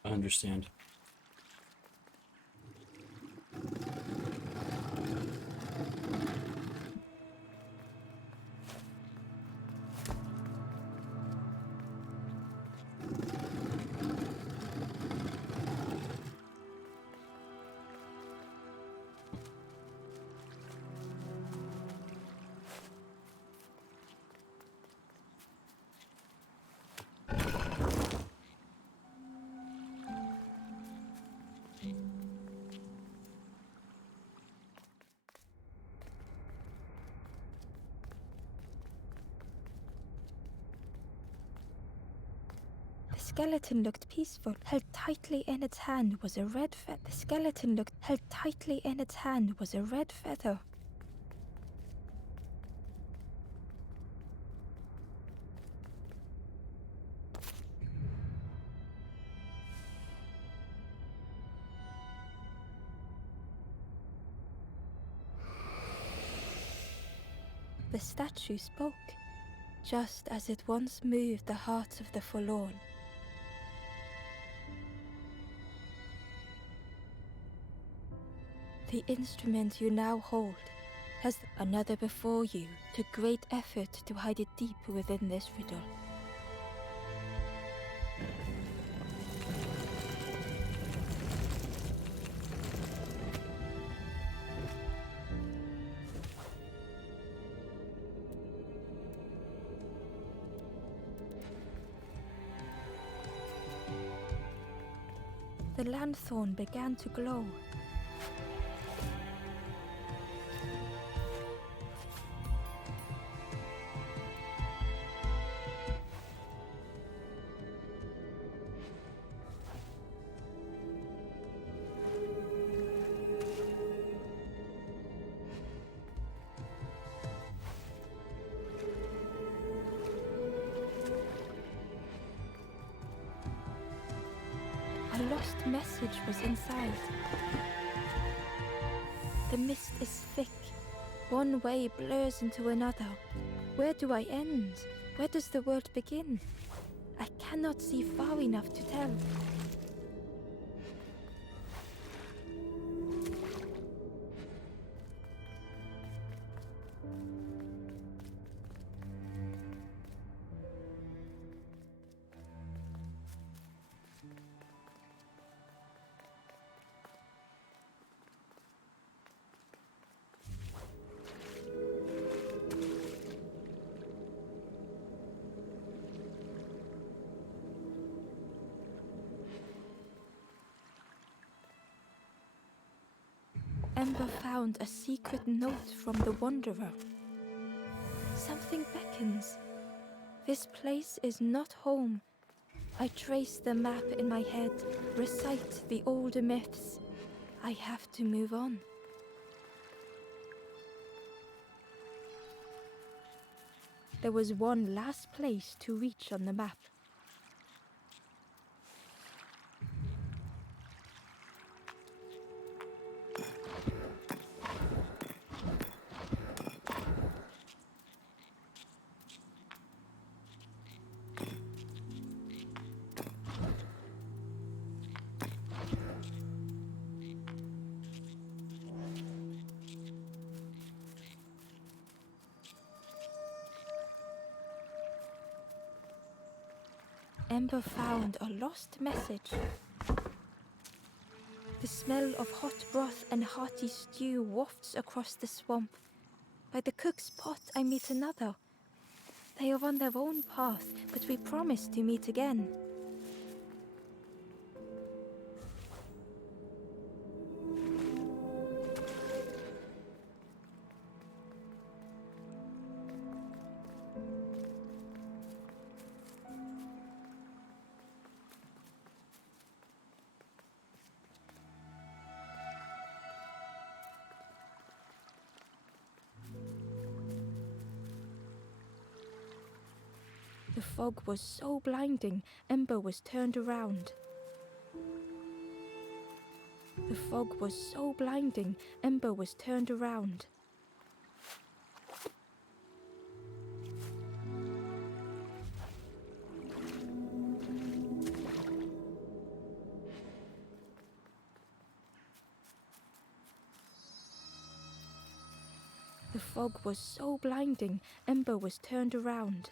I understand. skeleton looked peaceful. Held tightly in its hand was a red feather. The skeleton looked held tightly in its hand was a red feather. The statue spoke, just as it once moved the hearts of the forlorn. The instrument you now hold has another before you took great effort to hide it deep within this riddle. The lanthorn began to glow. A lost message was inside. The mist is thick. One way blurs into another. Where do I end? Where does the world begin? I cannot see far enough to tell. Ember found a secret note from the Wanderer. Something beckons. This place is not home. I trace the map in my head, recite the older myths. I have to move on. There was one last place to reach on the map. Ember found a lost message. The smell of hot broth and hearty stew wafts across the swamp. By the cook's pot I meet another. They are on their own path, but we promise to meet again. The fog was so blinding, Ember was turned around. The fog was so blinding, Ember was turned around. The fog was so blinding, Ember was turned around.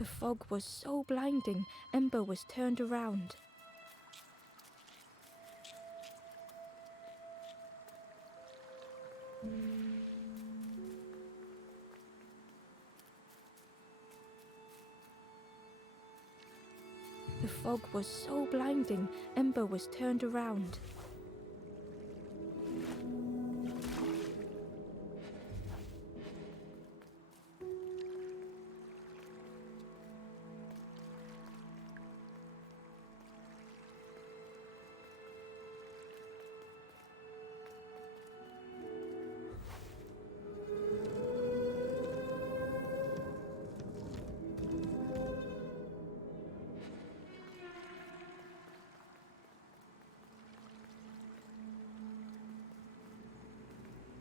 The fog was so blinding, Ember was turned around. The fog was so blinding, Ember was turned around.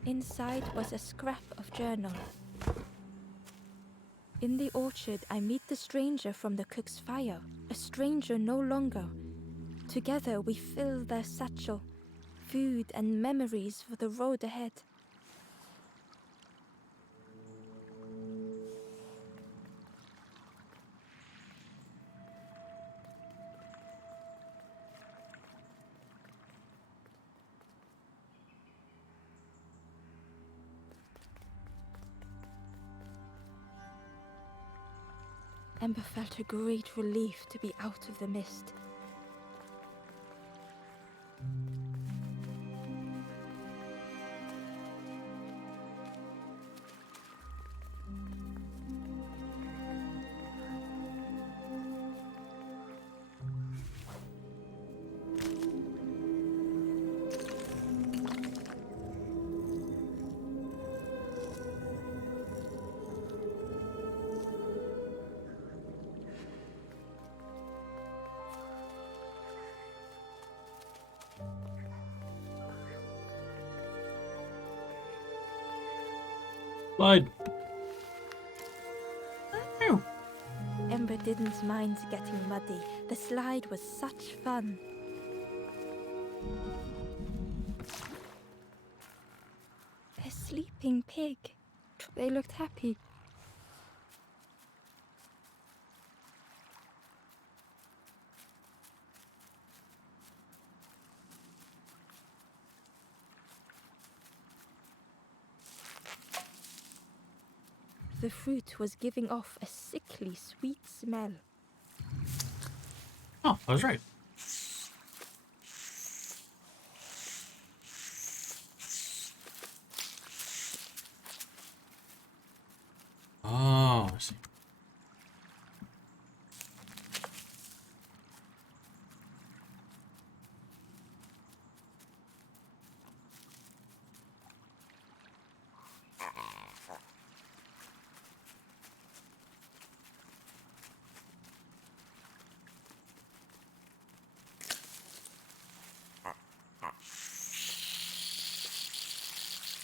Inside was a scrap of journal. In the orchard, I meet the stranger from the cook's fire, a stranger no longer. Together we fill their satchel, food and memories for the road ahead. Ember felt a great relief to be out of the mist. Slide. Ember didn't mind getting muddy. The slide was such fun. A sleeping pig. They looked happy. The fruit was giving off a sickly sweet smell. Oh, I was right. Oh, I see.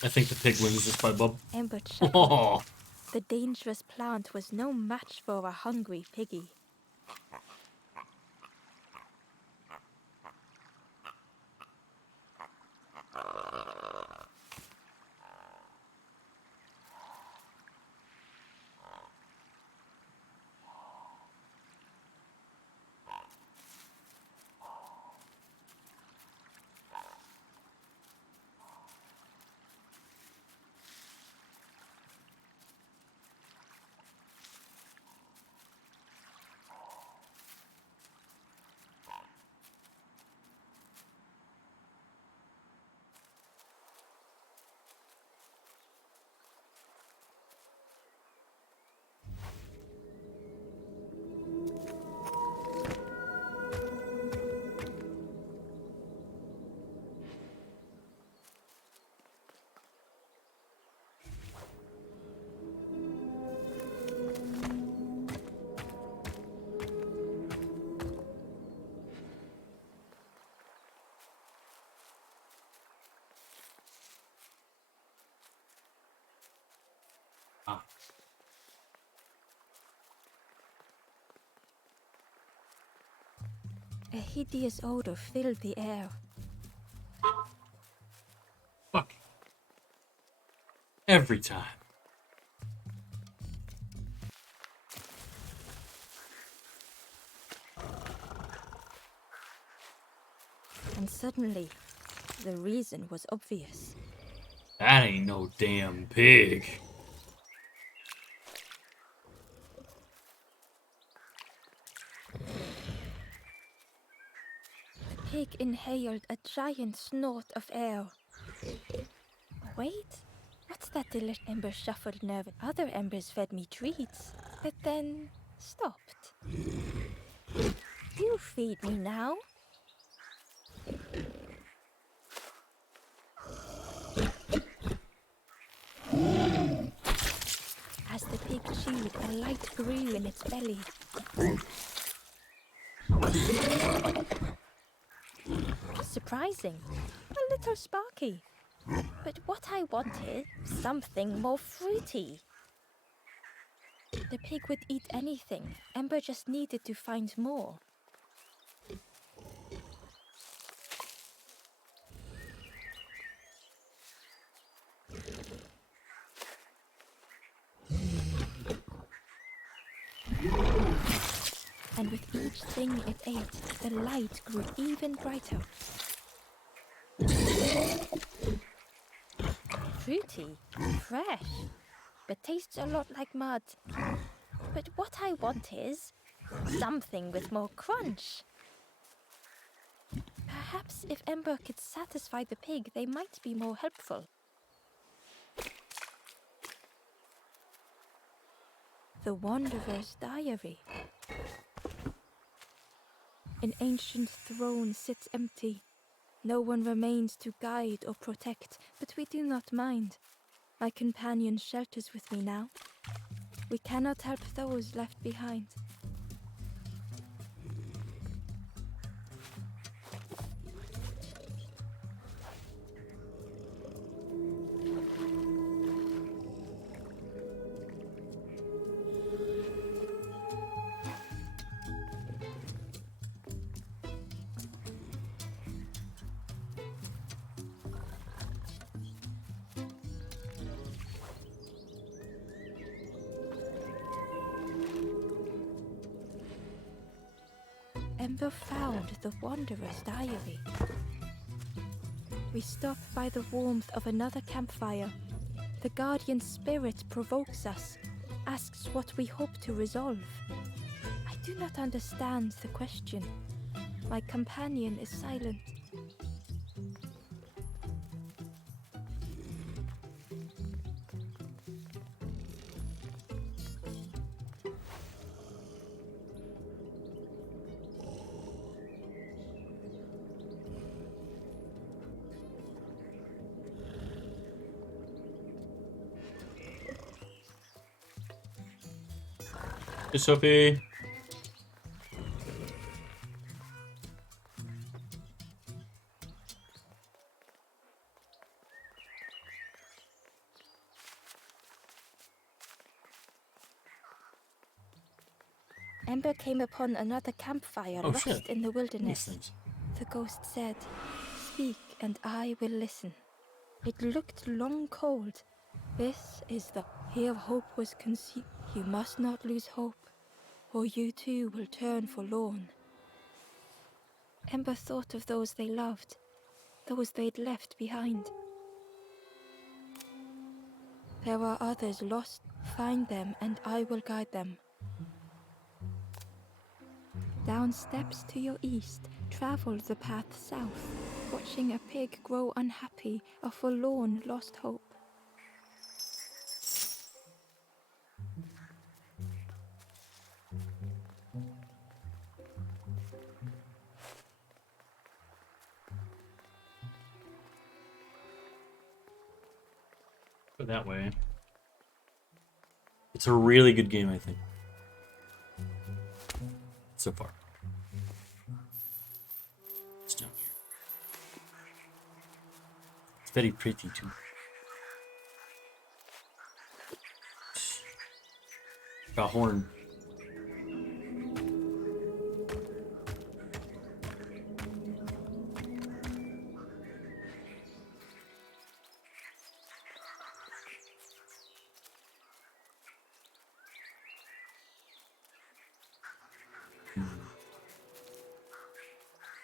I think the pig wins this by Bob. Ember chuckled. Oh. The dangerous plant was no match for a hungry piggy. Ah. A hideous odor filled the air. Fuck. Every time. Suddenly, the reason was obvious. That ain't no damn pig. The pig inhaled a giant snort of air. Wait, what's that delicious? Ember shuffled nervous. Other embers fed me treats, but then stopped. You feed me now. As the pig chewed, a light grew in its belly. Surprising, a little sparky. But what I wanted, something more fruity. The pig would eat anything. Ember just needed to find more. And with each thing it ate, the light grew even brighter. Fruity, fresh, but tastes a lot like mud. But what I want is something with more crunch. Perhaps if Ember could satisfy the pig, they might be more helpful. The Wanderer's Diary. An ancient throne sits empty. No one remains to guide or protect, but we do not mind. My companion shelters with me now. We cannot help those left behind. Ember found the Wanderer's Diary. We stop by the warmth of another campfire. The guardian spirit provokes us, asks what we hope to resolve. I do not understand the question. My companion is silent. Hey, Sophie. Ember came upon another campfire Oh, lost shit. in the These wilderness. things. The ghost said, "Speak and I will listen." It looked long cold. This is the... Here hope was conceived. You must not lose hope, or you too will turn forlorn. Ember thought of those they loved, those they'd left behind. There are others lost. Find them and I will guide them. Down steps to your east, travel the path south, watching a pig grow unhappy, a forlorn lost hope. Go that way. It's a really good game, I think. So far. It's down here. It's very pretty too. Got a horn.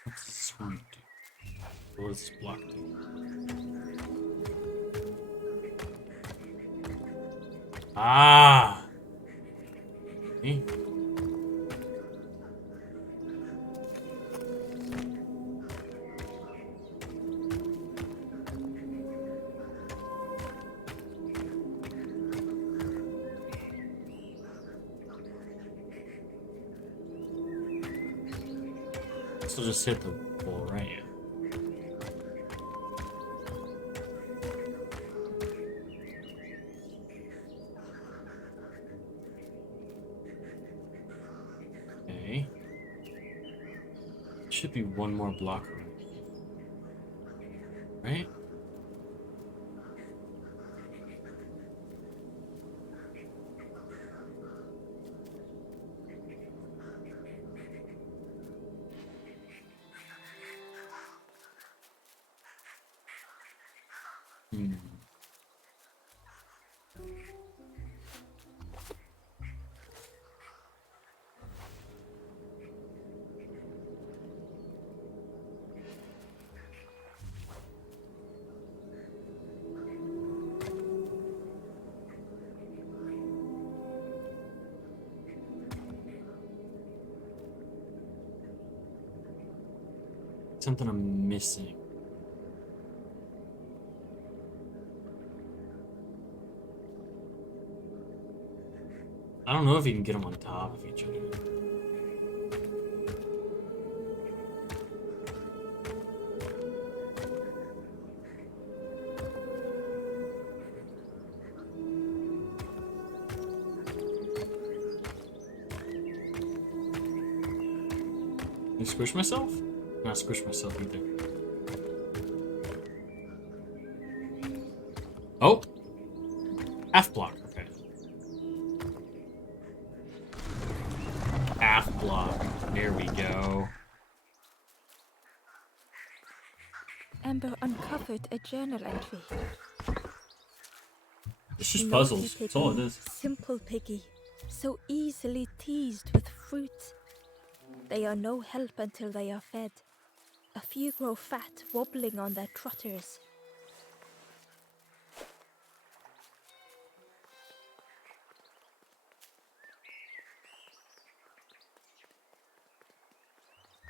What's this horn do? What does this block do? Ah! Okay. So just hit the ball, right? Okay. Should be one more blocker, right? Hmm. Something I'm missing. I don't know if you can get them on top of each other. Can I squish myself? Not squish myself either. Oh! Half block, okay. Half block. There we go. Amber uncovered a journal entry. It's just Naughty puzzles. piggy, That's all it is. simple piggy, so easily teased with fruit. They are no help until they are fed. A few grow fat, wobbling on their trotters.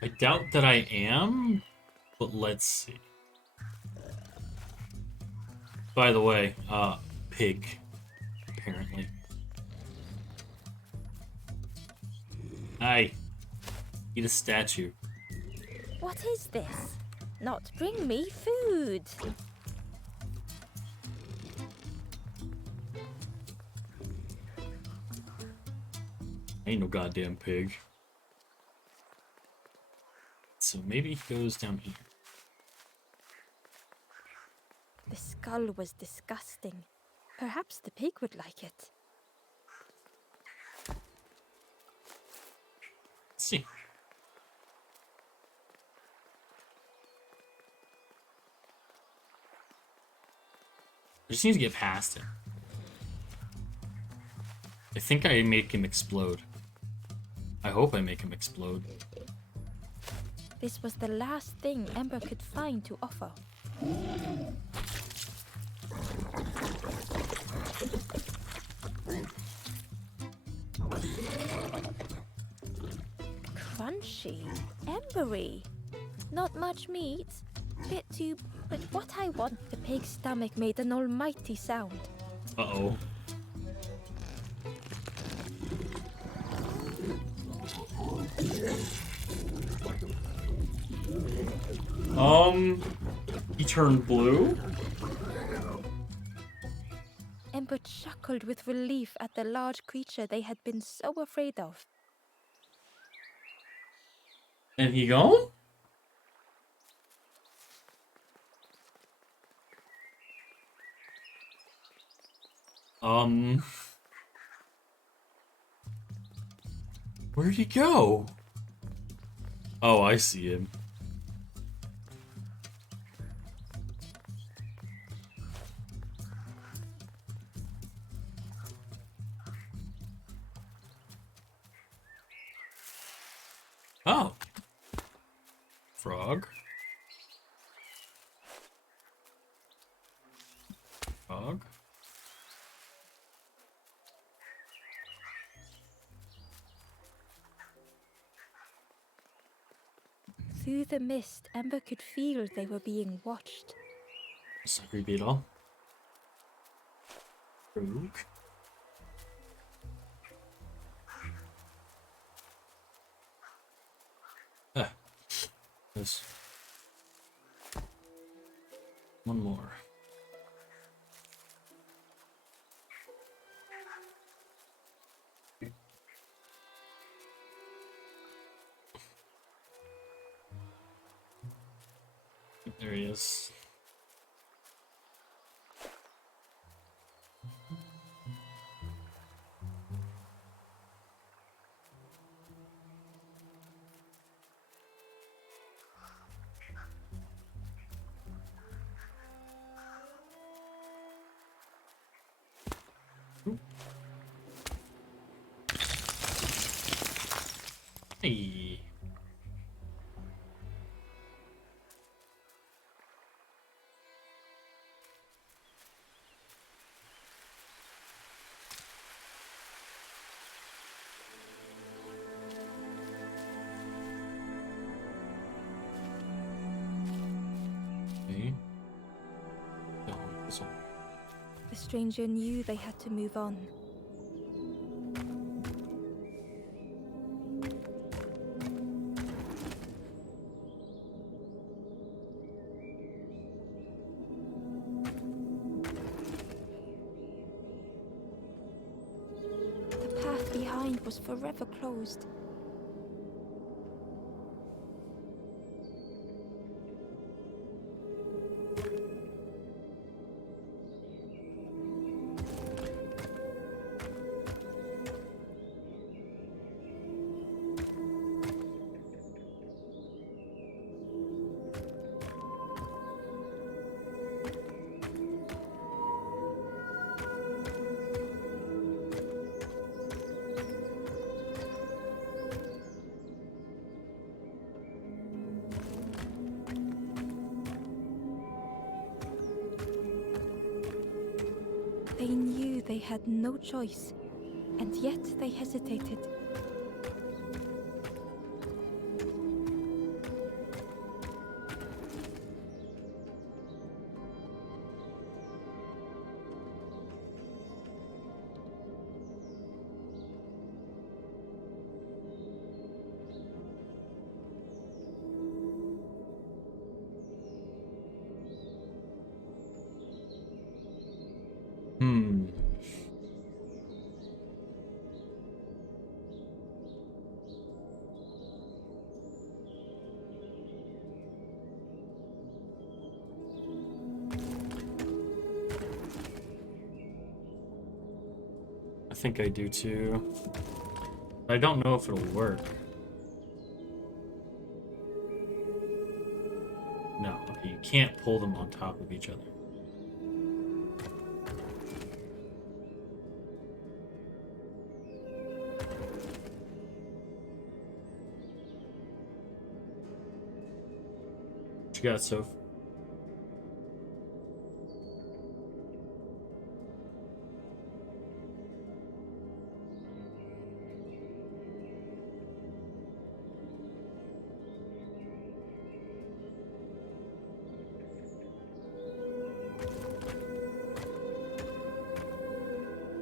I doubt that I am, but let's see. By the way, pig, apparently. Hi. Eat a statue. What is this? Not bring me food. Ain't no goddamn pig. So maybe he goes down here. The skull was disgusting. Perhaps the pig would like it. Let's see. I just need to get past it. I think I make him explode. I hope I make him explode. This was the last thing Ember could find to offer. Crunchy, embery. Not much meat. Bit too... But what I want, the pig's stomach made an almighty sound. Uh-oh. He turned blue? Ember chuckled with relief at the large creature they had been so afraid of. And he gone? Where'd he go? Oh, I see him. Oh. Frog. dog. Through the mist, Ember could feel they were being watched. It's not creepy at all. Rogue. Ah. There's one more. There he is. Ooh. Hey. Okay. Oh, this one. The stranger knew they had to move on. The path behind was forever closed. They knew they had no choice, and yet they hesitated. Hmm. I think I do too. I don't know if it'll work. No, okay, you can't pull them on top of each other. What you got, Soph?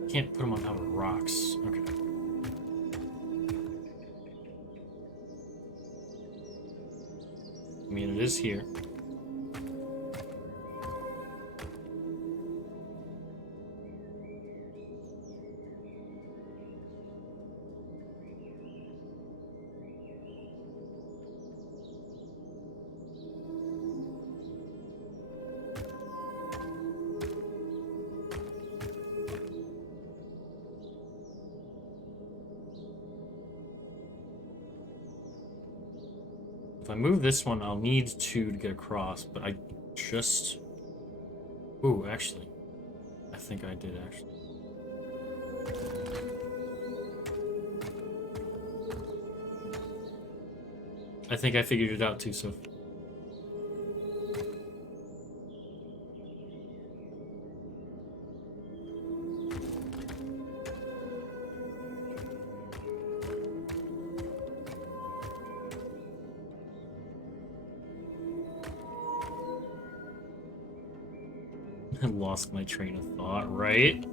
Can't put them on top of rocks. Okay. I mean, it is here. If I move this one, I'll need two to get across, but I just... Ooh, actually. I think I did, actually. I think I figured it out too, so... I lost my train of thought, right?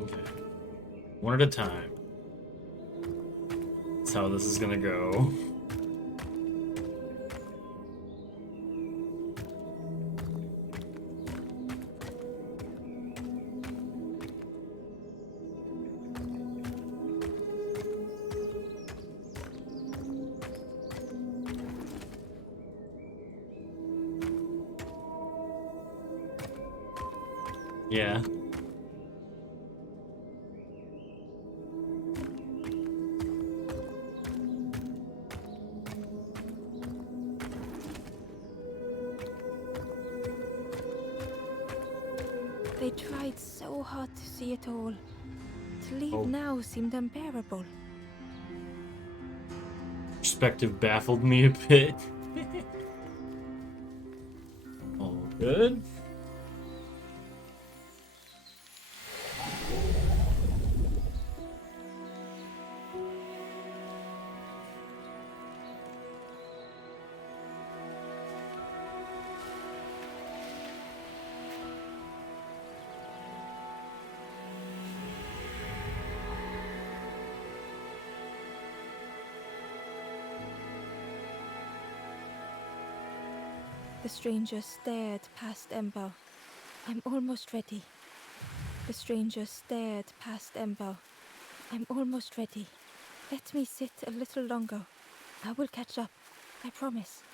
Okay. One at a time. That's how this is gonna go. Yeah. They tried so hard to see it all. To leave Oh. now seemed unbearable. Perspective baffled me a bit. All good. The stranger stared past Ember. I'm almost ready. The stranger stared past Ember. I'm almost ready. Let me sit a little longer. I will catch up. I promise.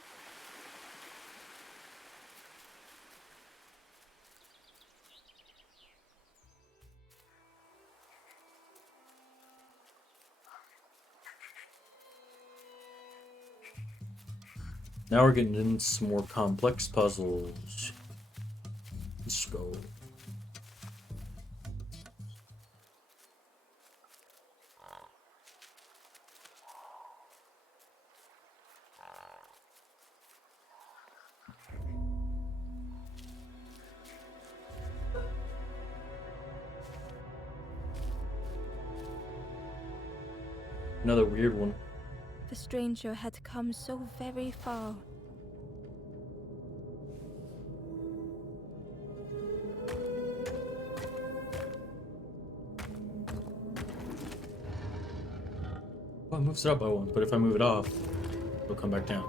Now we're getting into some more complex puzzles. Let's go. Another weird one. The stranger had come so very far. Oh, it moves it up by one, but if I move it off, it'll come back down.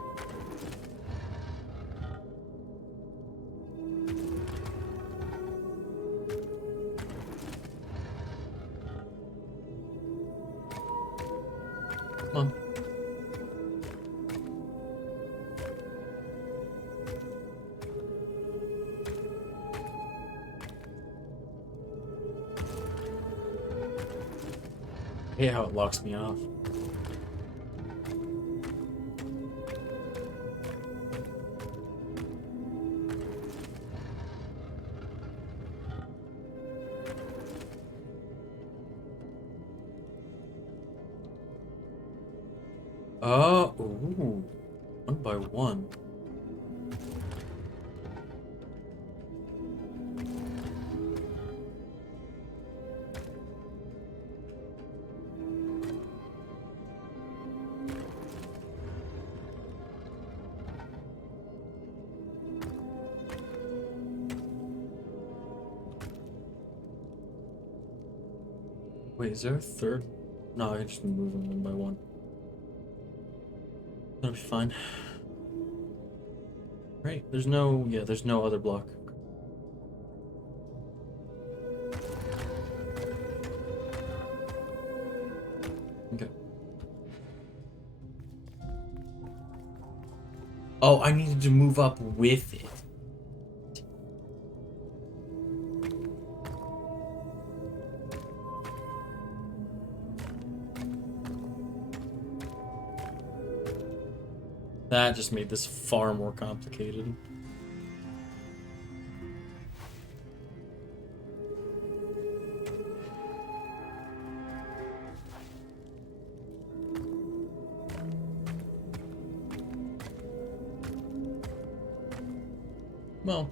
Come on. I hate how it locks me off. Ooh. One by one. Wait, is there a third? No, I can just move them one by one. That'll be fine. Right, there's no other block. Okay. Oh, I needed to move up with it. That just made this far more complicated. Well,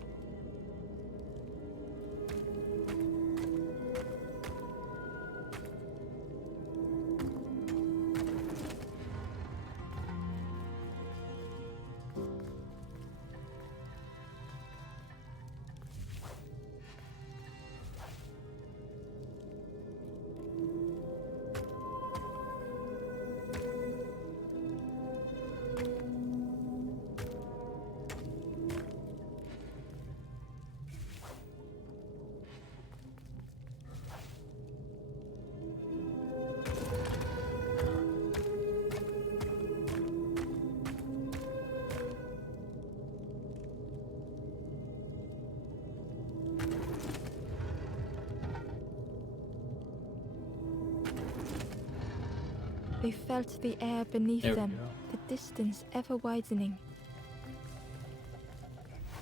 They felt the air beneath there we them, go. the distance ever widening.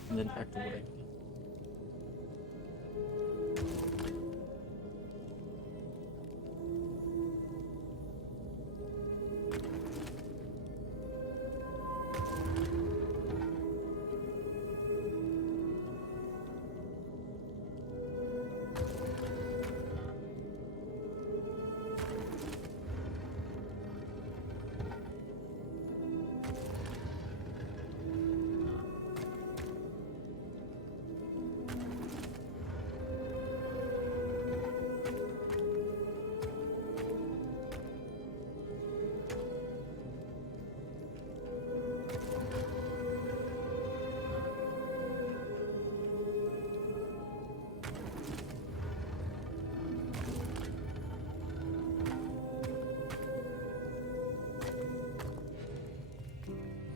And then back to what I.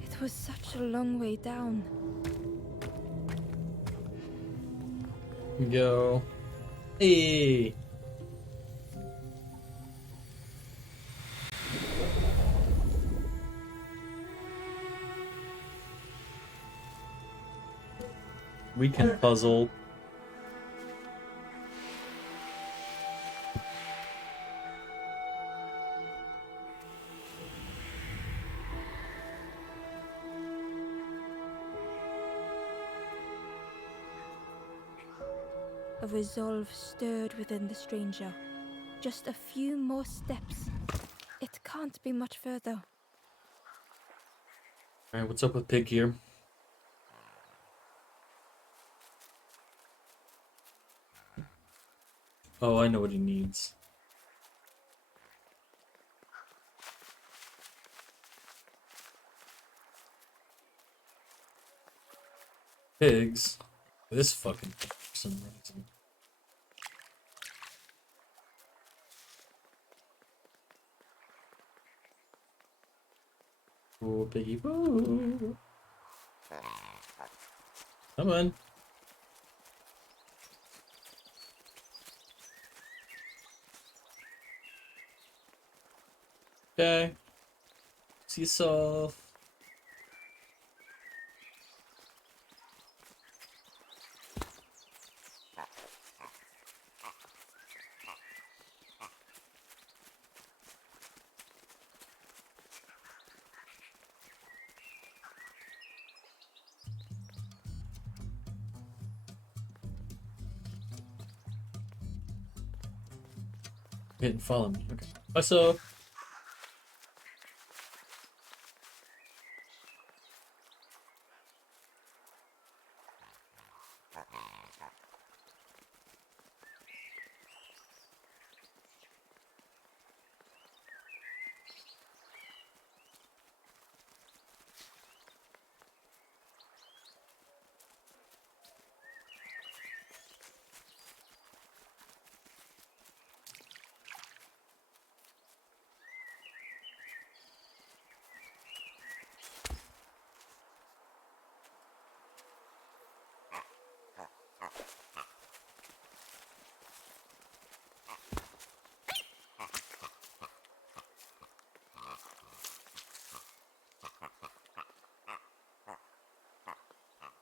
It was such a long way down. Go. Hey. We can puzzle. A resolve stirred within the stranger. Just a few more steps. It can't be much further. Alright, what's up with Pig here? Oh, I know what he needs. Pigs. This fucking thing for some reason. Oh, piggy boo. Come on. Okay. See yourself. Hit and follow me. Okay. Also,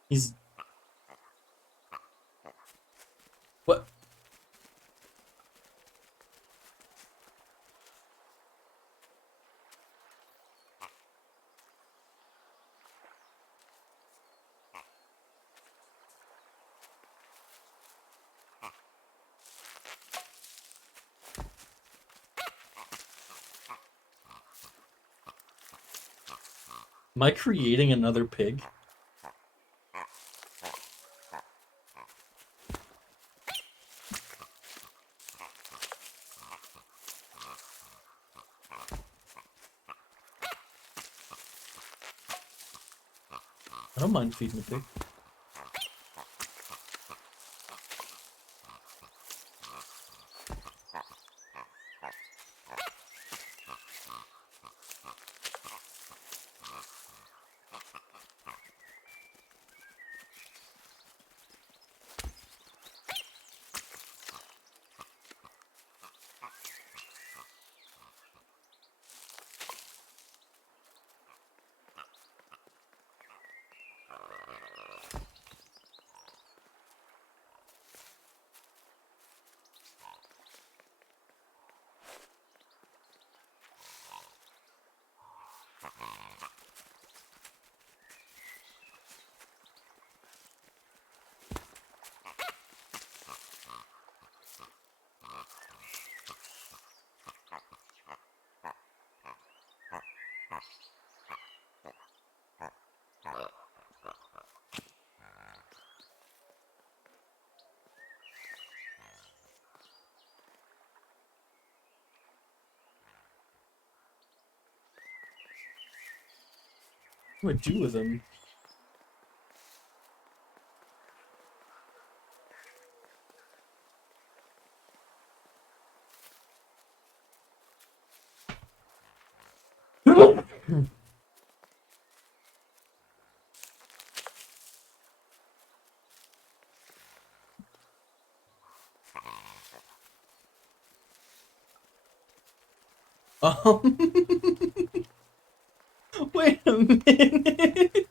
he's what? Am I creating another pig? I don't mind feeding a pig. What do I do with them? Um, wait a minute.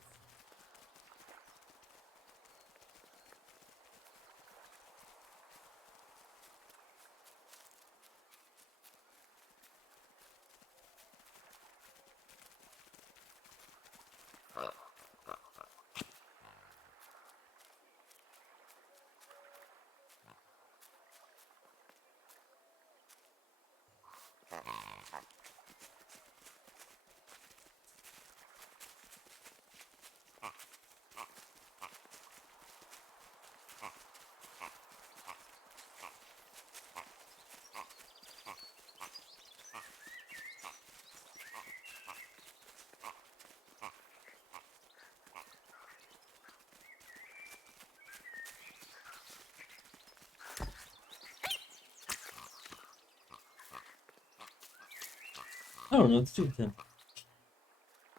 I don't know. Let's do it then.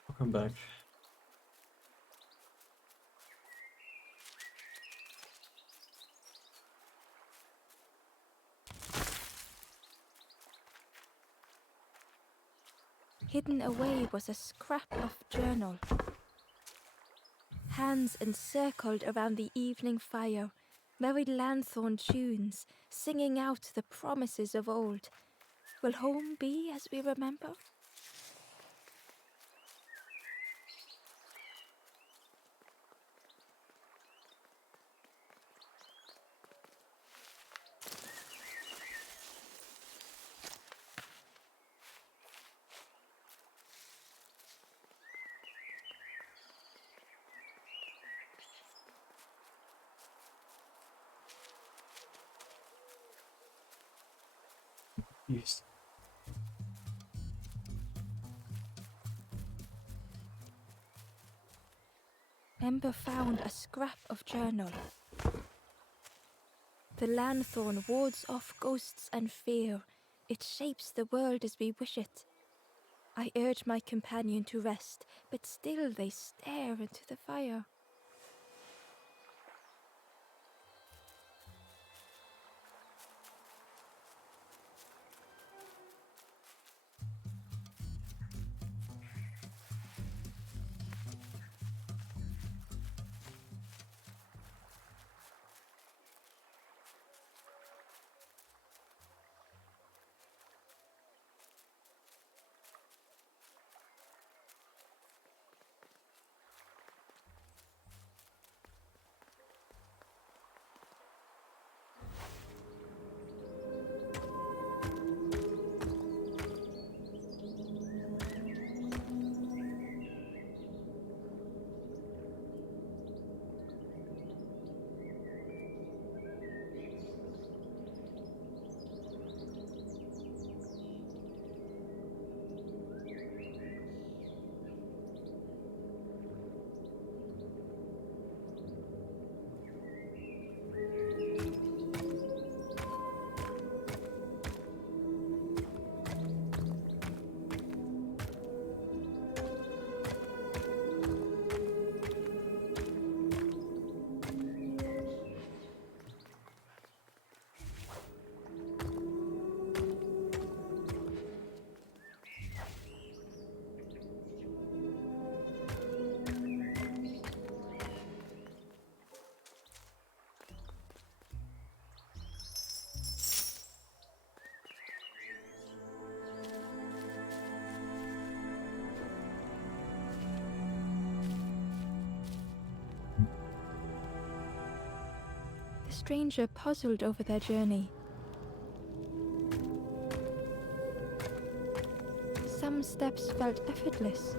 I'll come back. Hidden away was a scrap of journal. Hands encircled around the evening fire, merry lanthorn tunes, singing out the promises of old. Will home be as we remember? Yes. Ember found a scrap of journal. The lanthorn wards off ghosts and fear. It shapes the world as we wish it. I urge my companion to rest, but still they stare into the fire. stranger puzzled over their journey. Some steps felt effortless.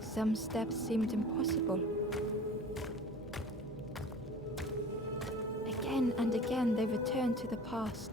Some steps seemed impossible. Again and again they returned to the past.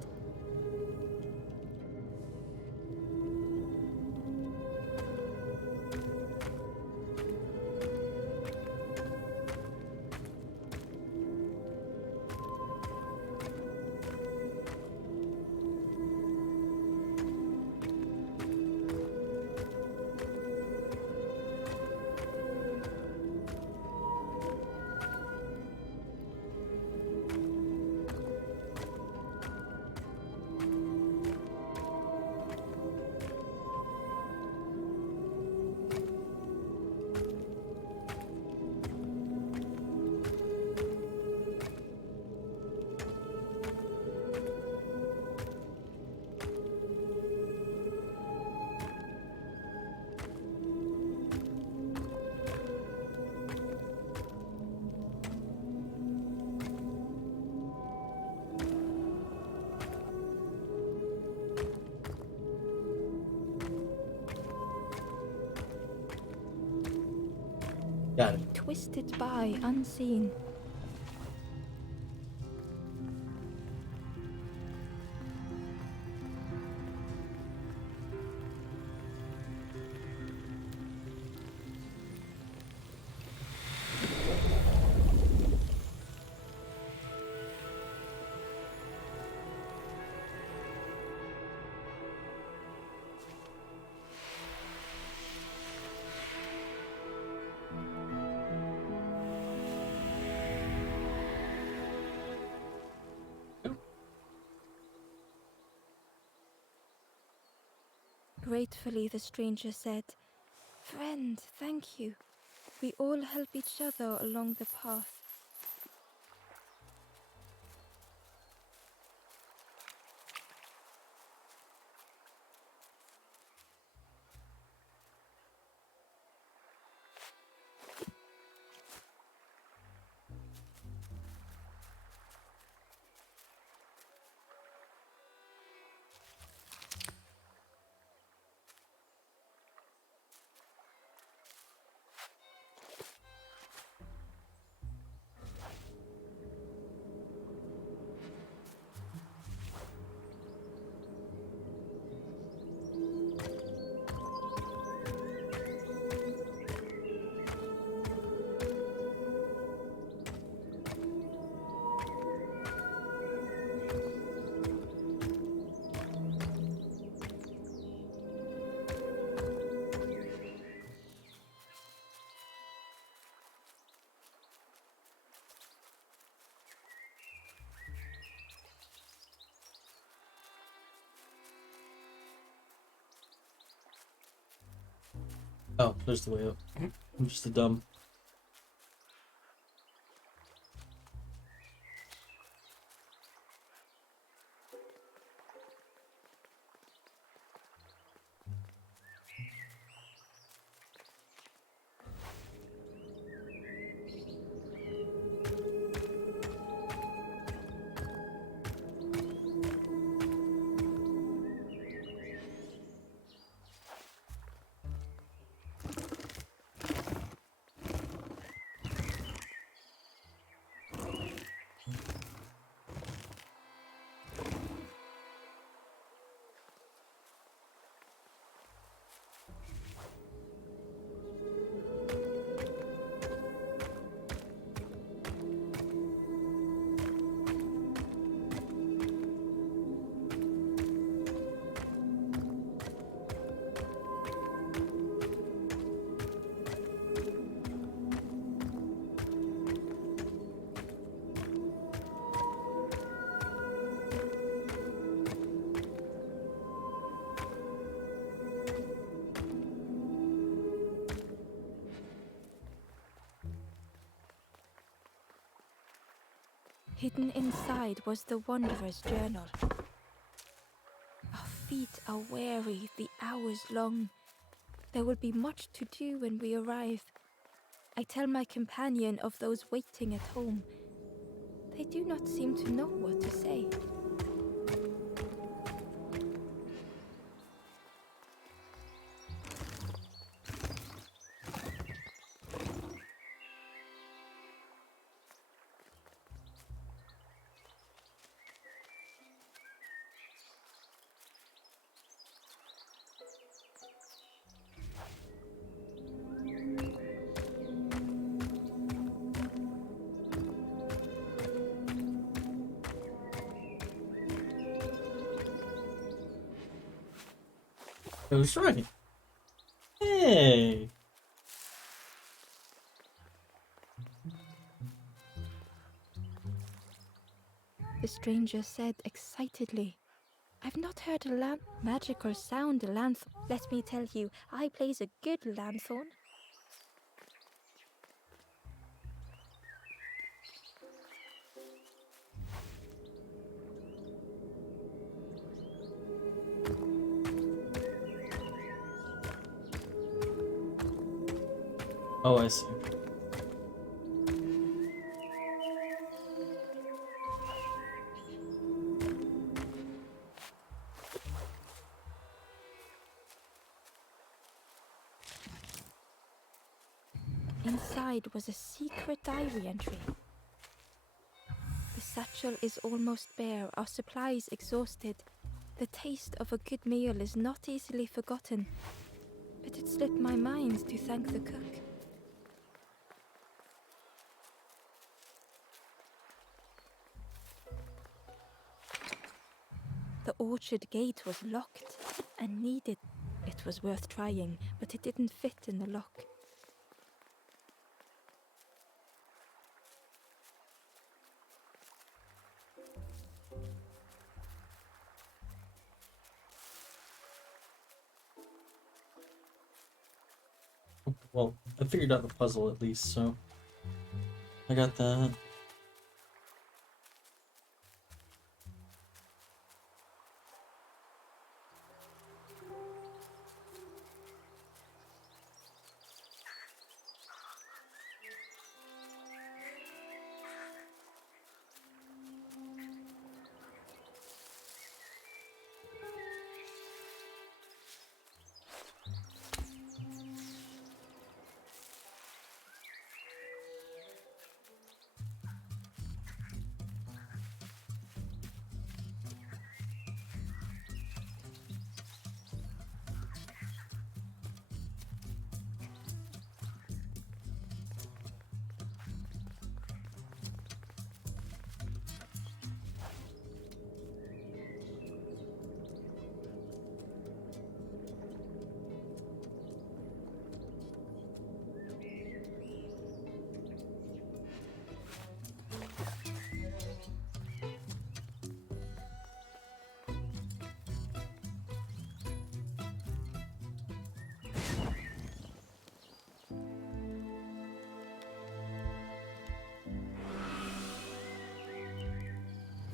Got it. They twisted by unseen. Gratefully, the stranger said, "Friend, thank you. We all help each other along the path." Oh, there's the way up. I'm just a dumb. Hidden inside was the Wanderer's journal. Our feet are weary, the hours long. There will be much to do when we arrive. I tell my companion of those waiting at home. They do not seem to know what to say. I was right. Hey! The stranger said excitedly. I've not heard a magical sound, lanthorn. Let me tell you, I plays a good lanthorn. Oh, I see. Inside was a secret diary entry. The satchel is almost bare, our supplies exhausted. The taste of a good meal is not easily forgotten, but it slipped my mind to thank the cook. The orchard gate was locked and needed. It was worth trying, but it didn't fit in the lock. Well, I figured out the puzzle at least, so I got that.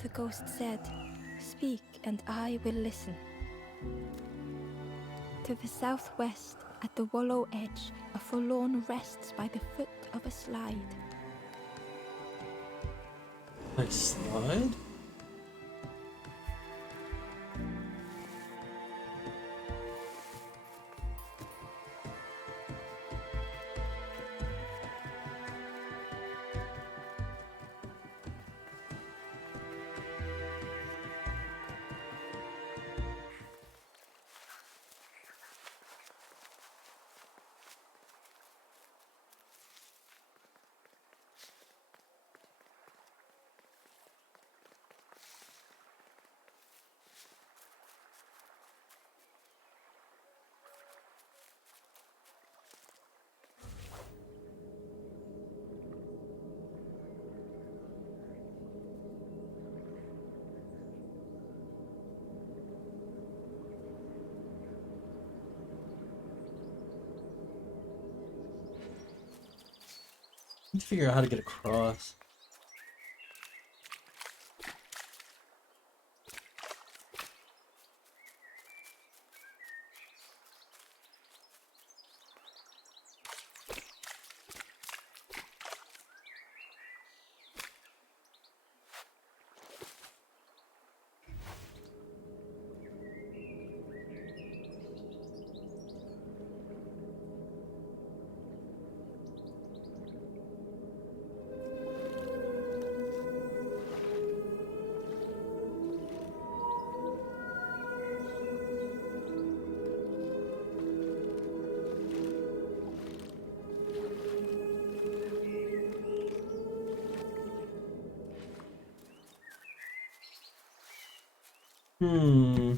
The ghost said, "Speak and I will listen." To the southwest, at the wallow edge, a forlorn rests by the foot of a slide. Like slide? I need to figure out how to get across. Hmm.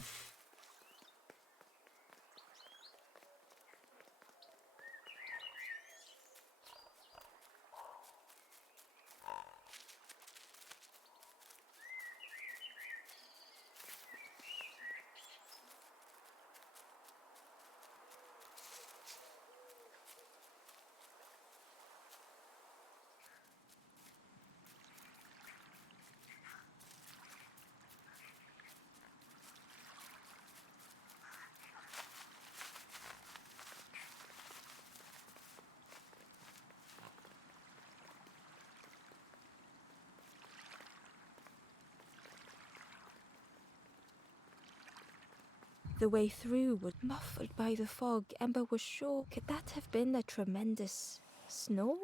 The way through was muffled by the fog. Ember was sure. Could that have been a tremendous snow?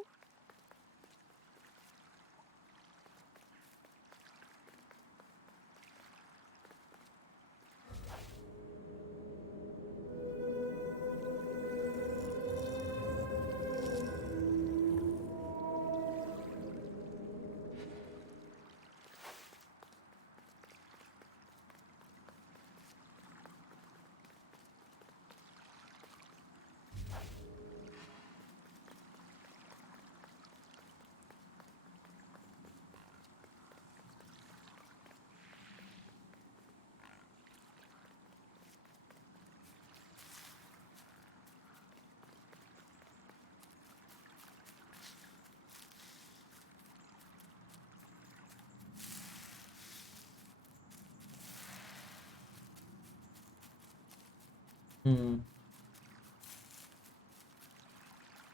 Hmm.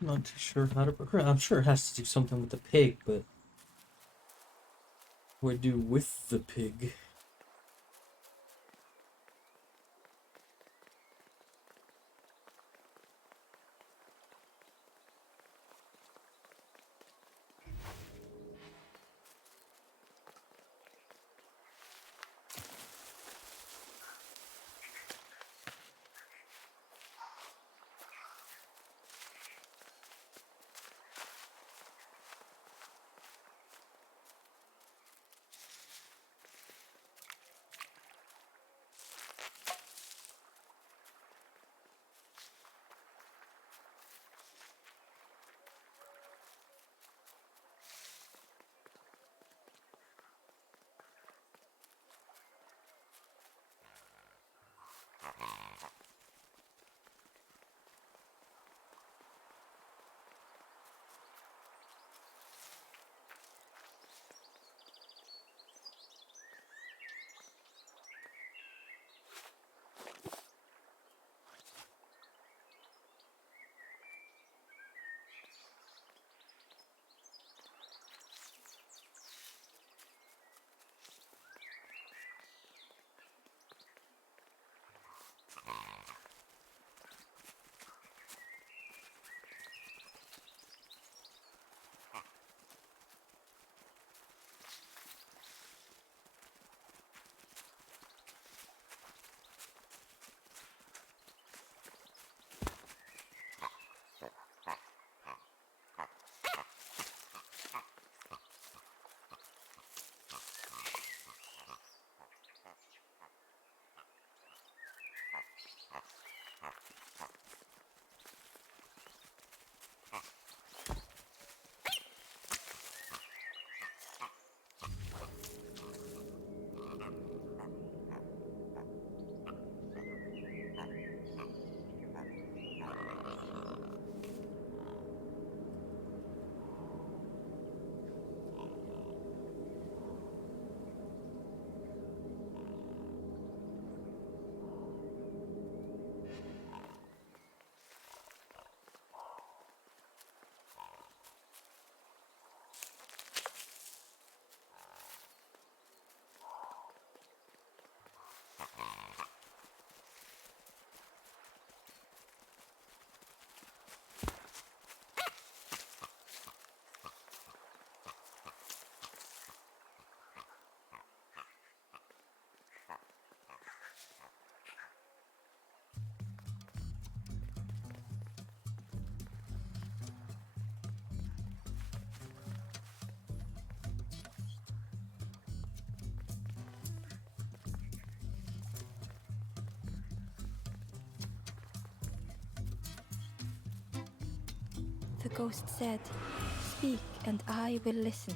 Not too sure how to. I'm sure it has to do something with the pig, but what do I do with the pig? The ghost said, "Speak and I will listen."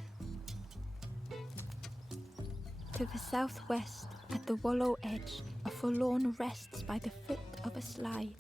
To the southwest, at the wallow edge, a forlorn rests by the foot of a slide.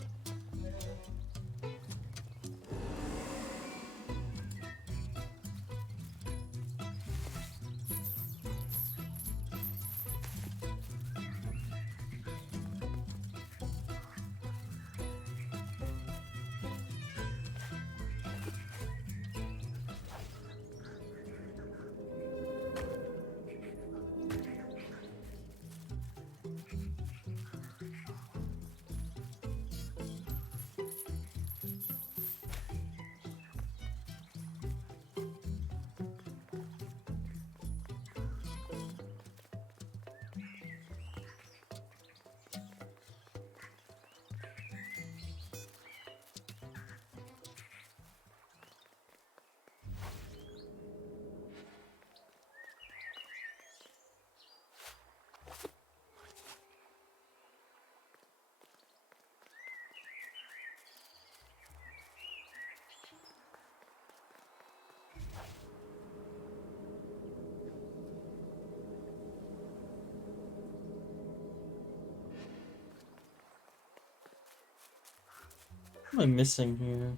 What am I missing here?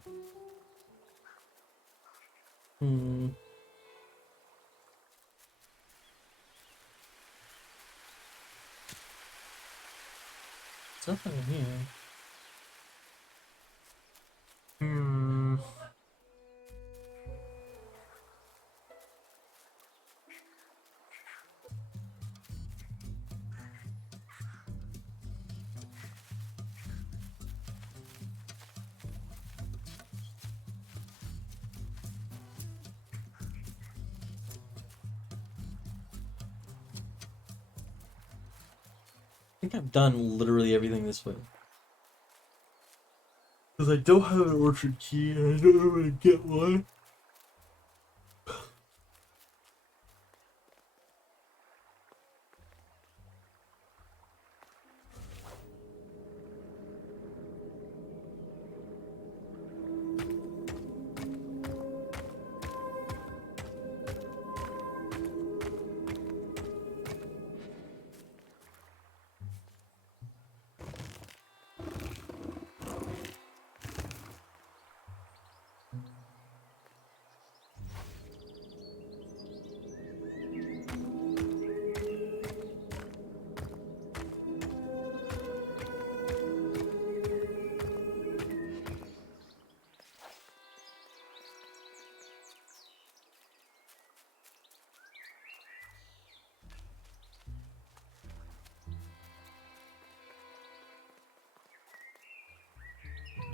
There's nothing here. I think I've done literally everything this way. Because I don't have an orchard key and I don't know where to get one.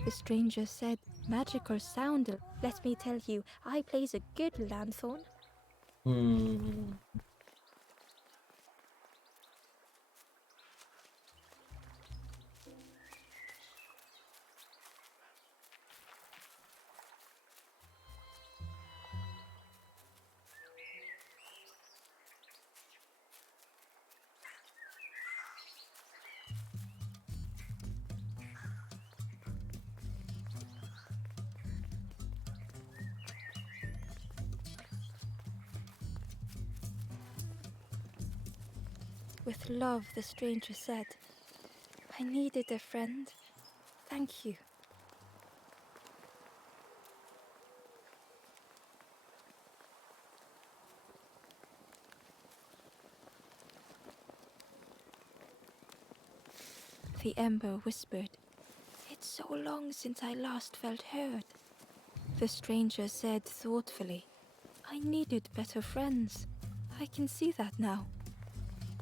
The stranger said, "Magical sound. Let me tell you, I plays a good lanthorn." With love, the stranger said, "I needed a friend. Thank you." The ember whispered, "It's so long since I last felt heard." The stranger said thoughtfully, "I needed better friends. I can see that now."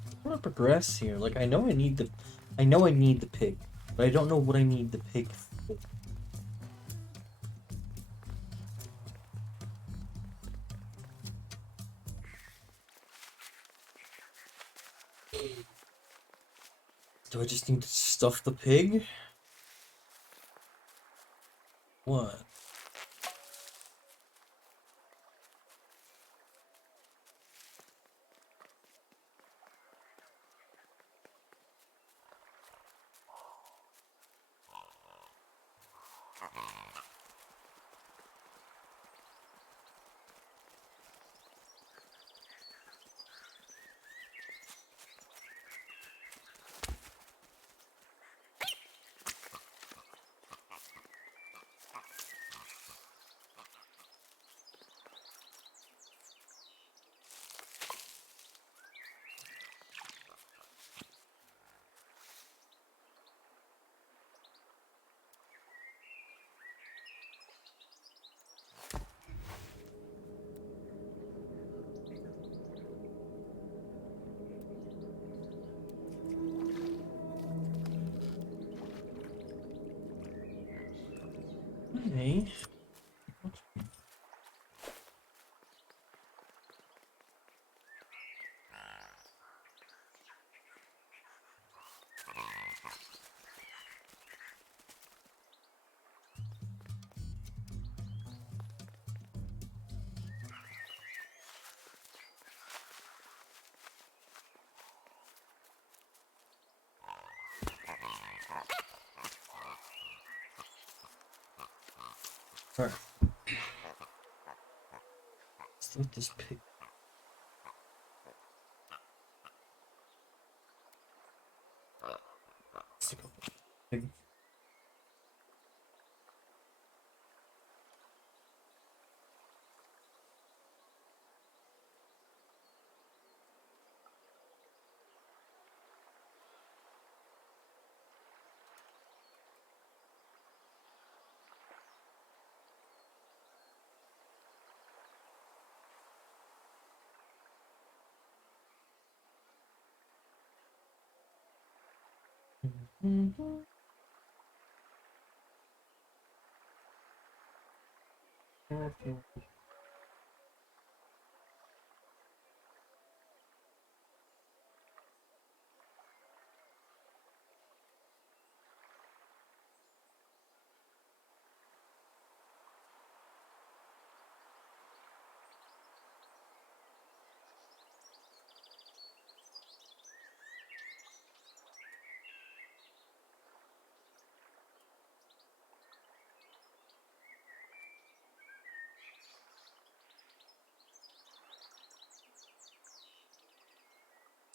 I want to progress here. Like I know I need the pig, but I don't know what I need the pig for. Do I just need to stuff the pig? What? Okay. Alright. Let's let this pig. Pig.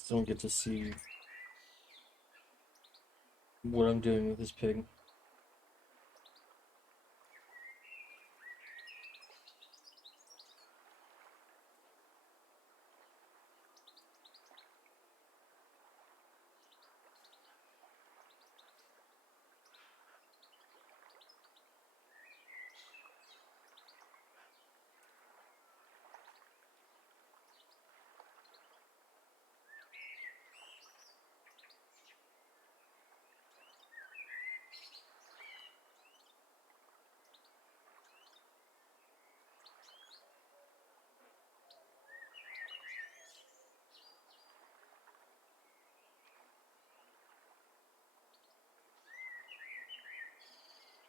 Don't get to see what I'm doing with this pig.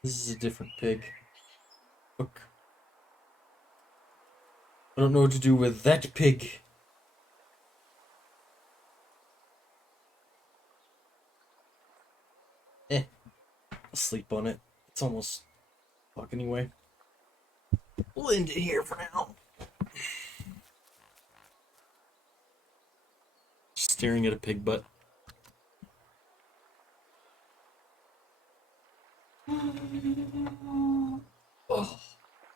This is a different pig. Look. I don't know what to do with that pig. I'll sleep on it. It's almost o'clock anyway. We'll end it here for now. Just staring at a pig butt. Oh,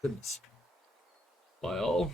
goodness. Bye all.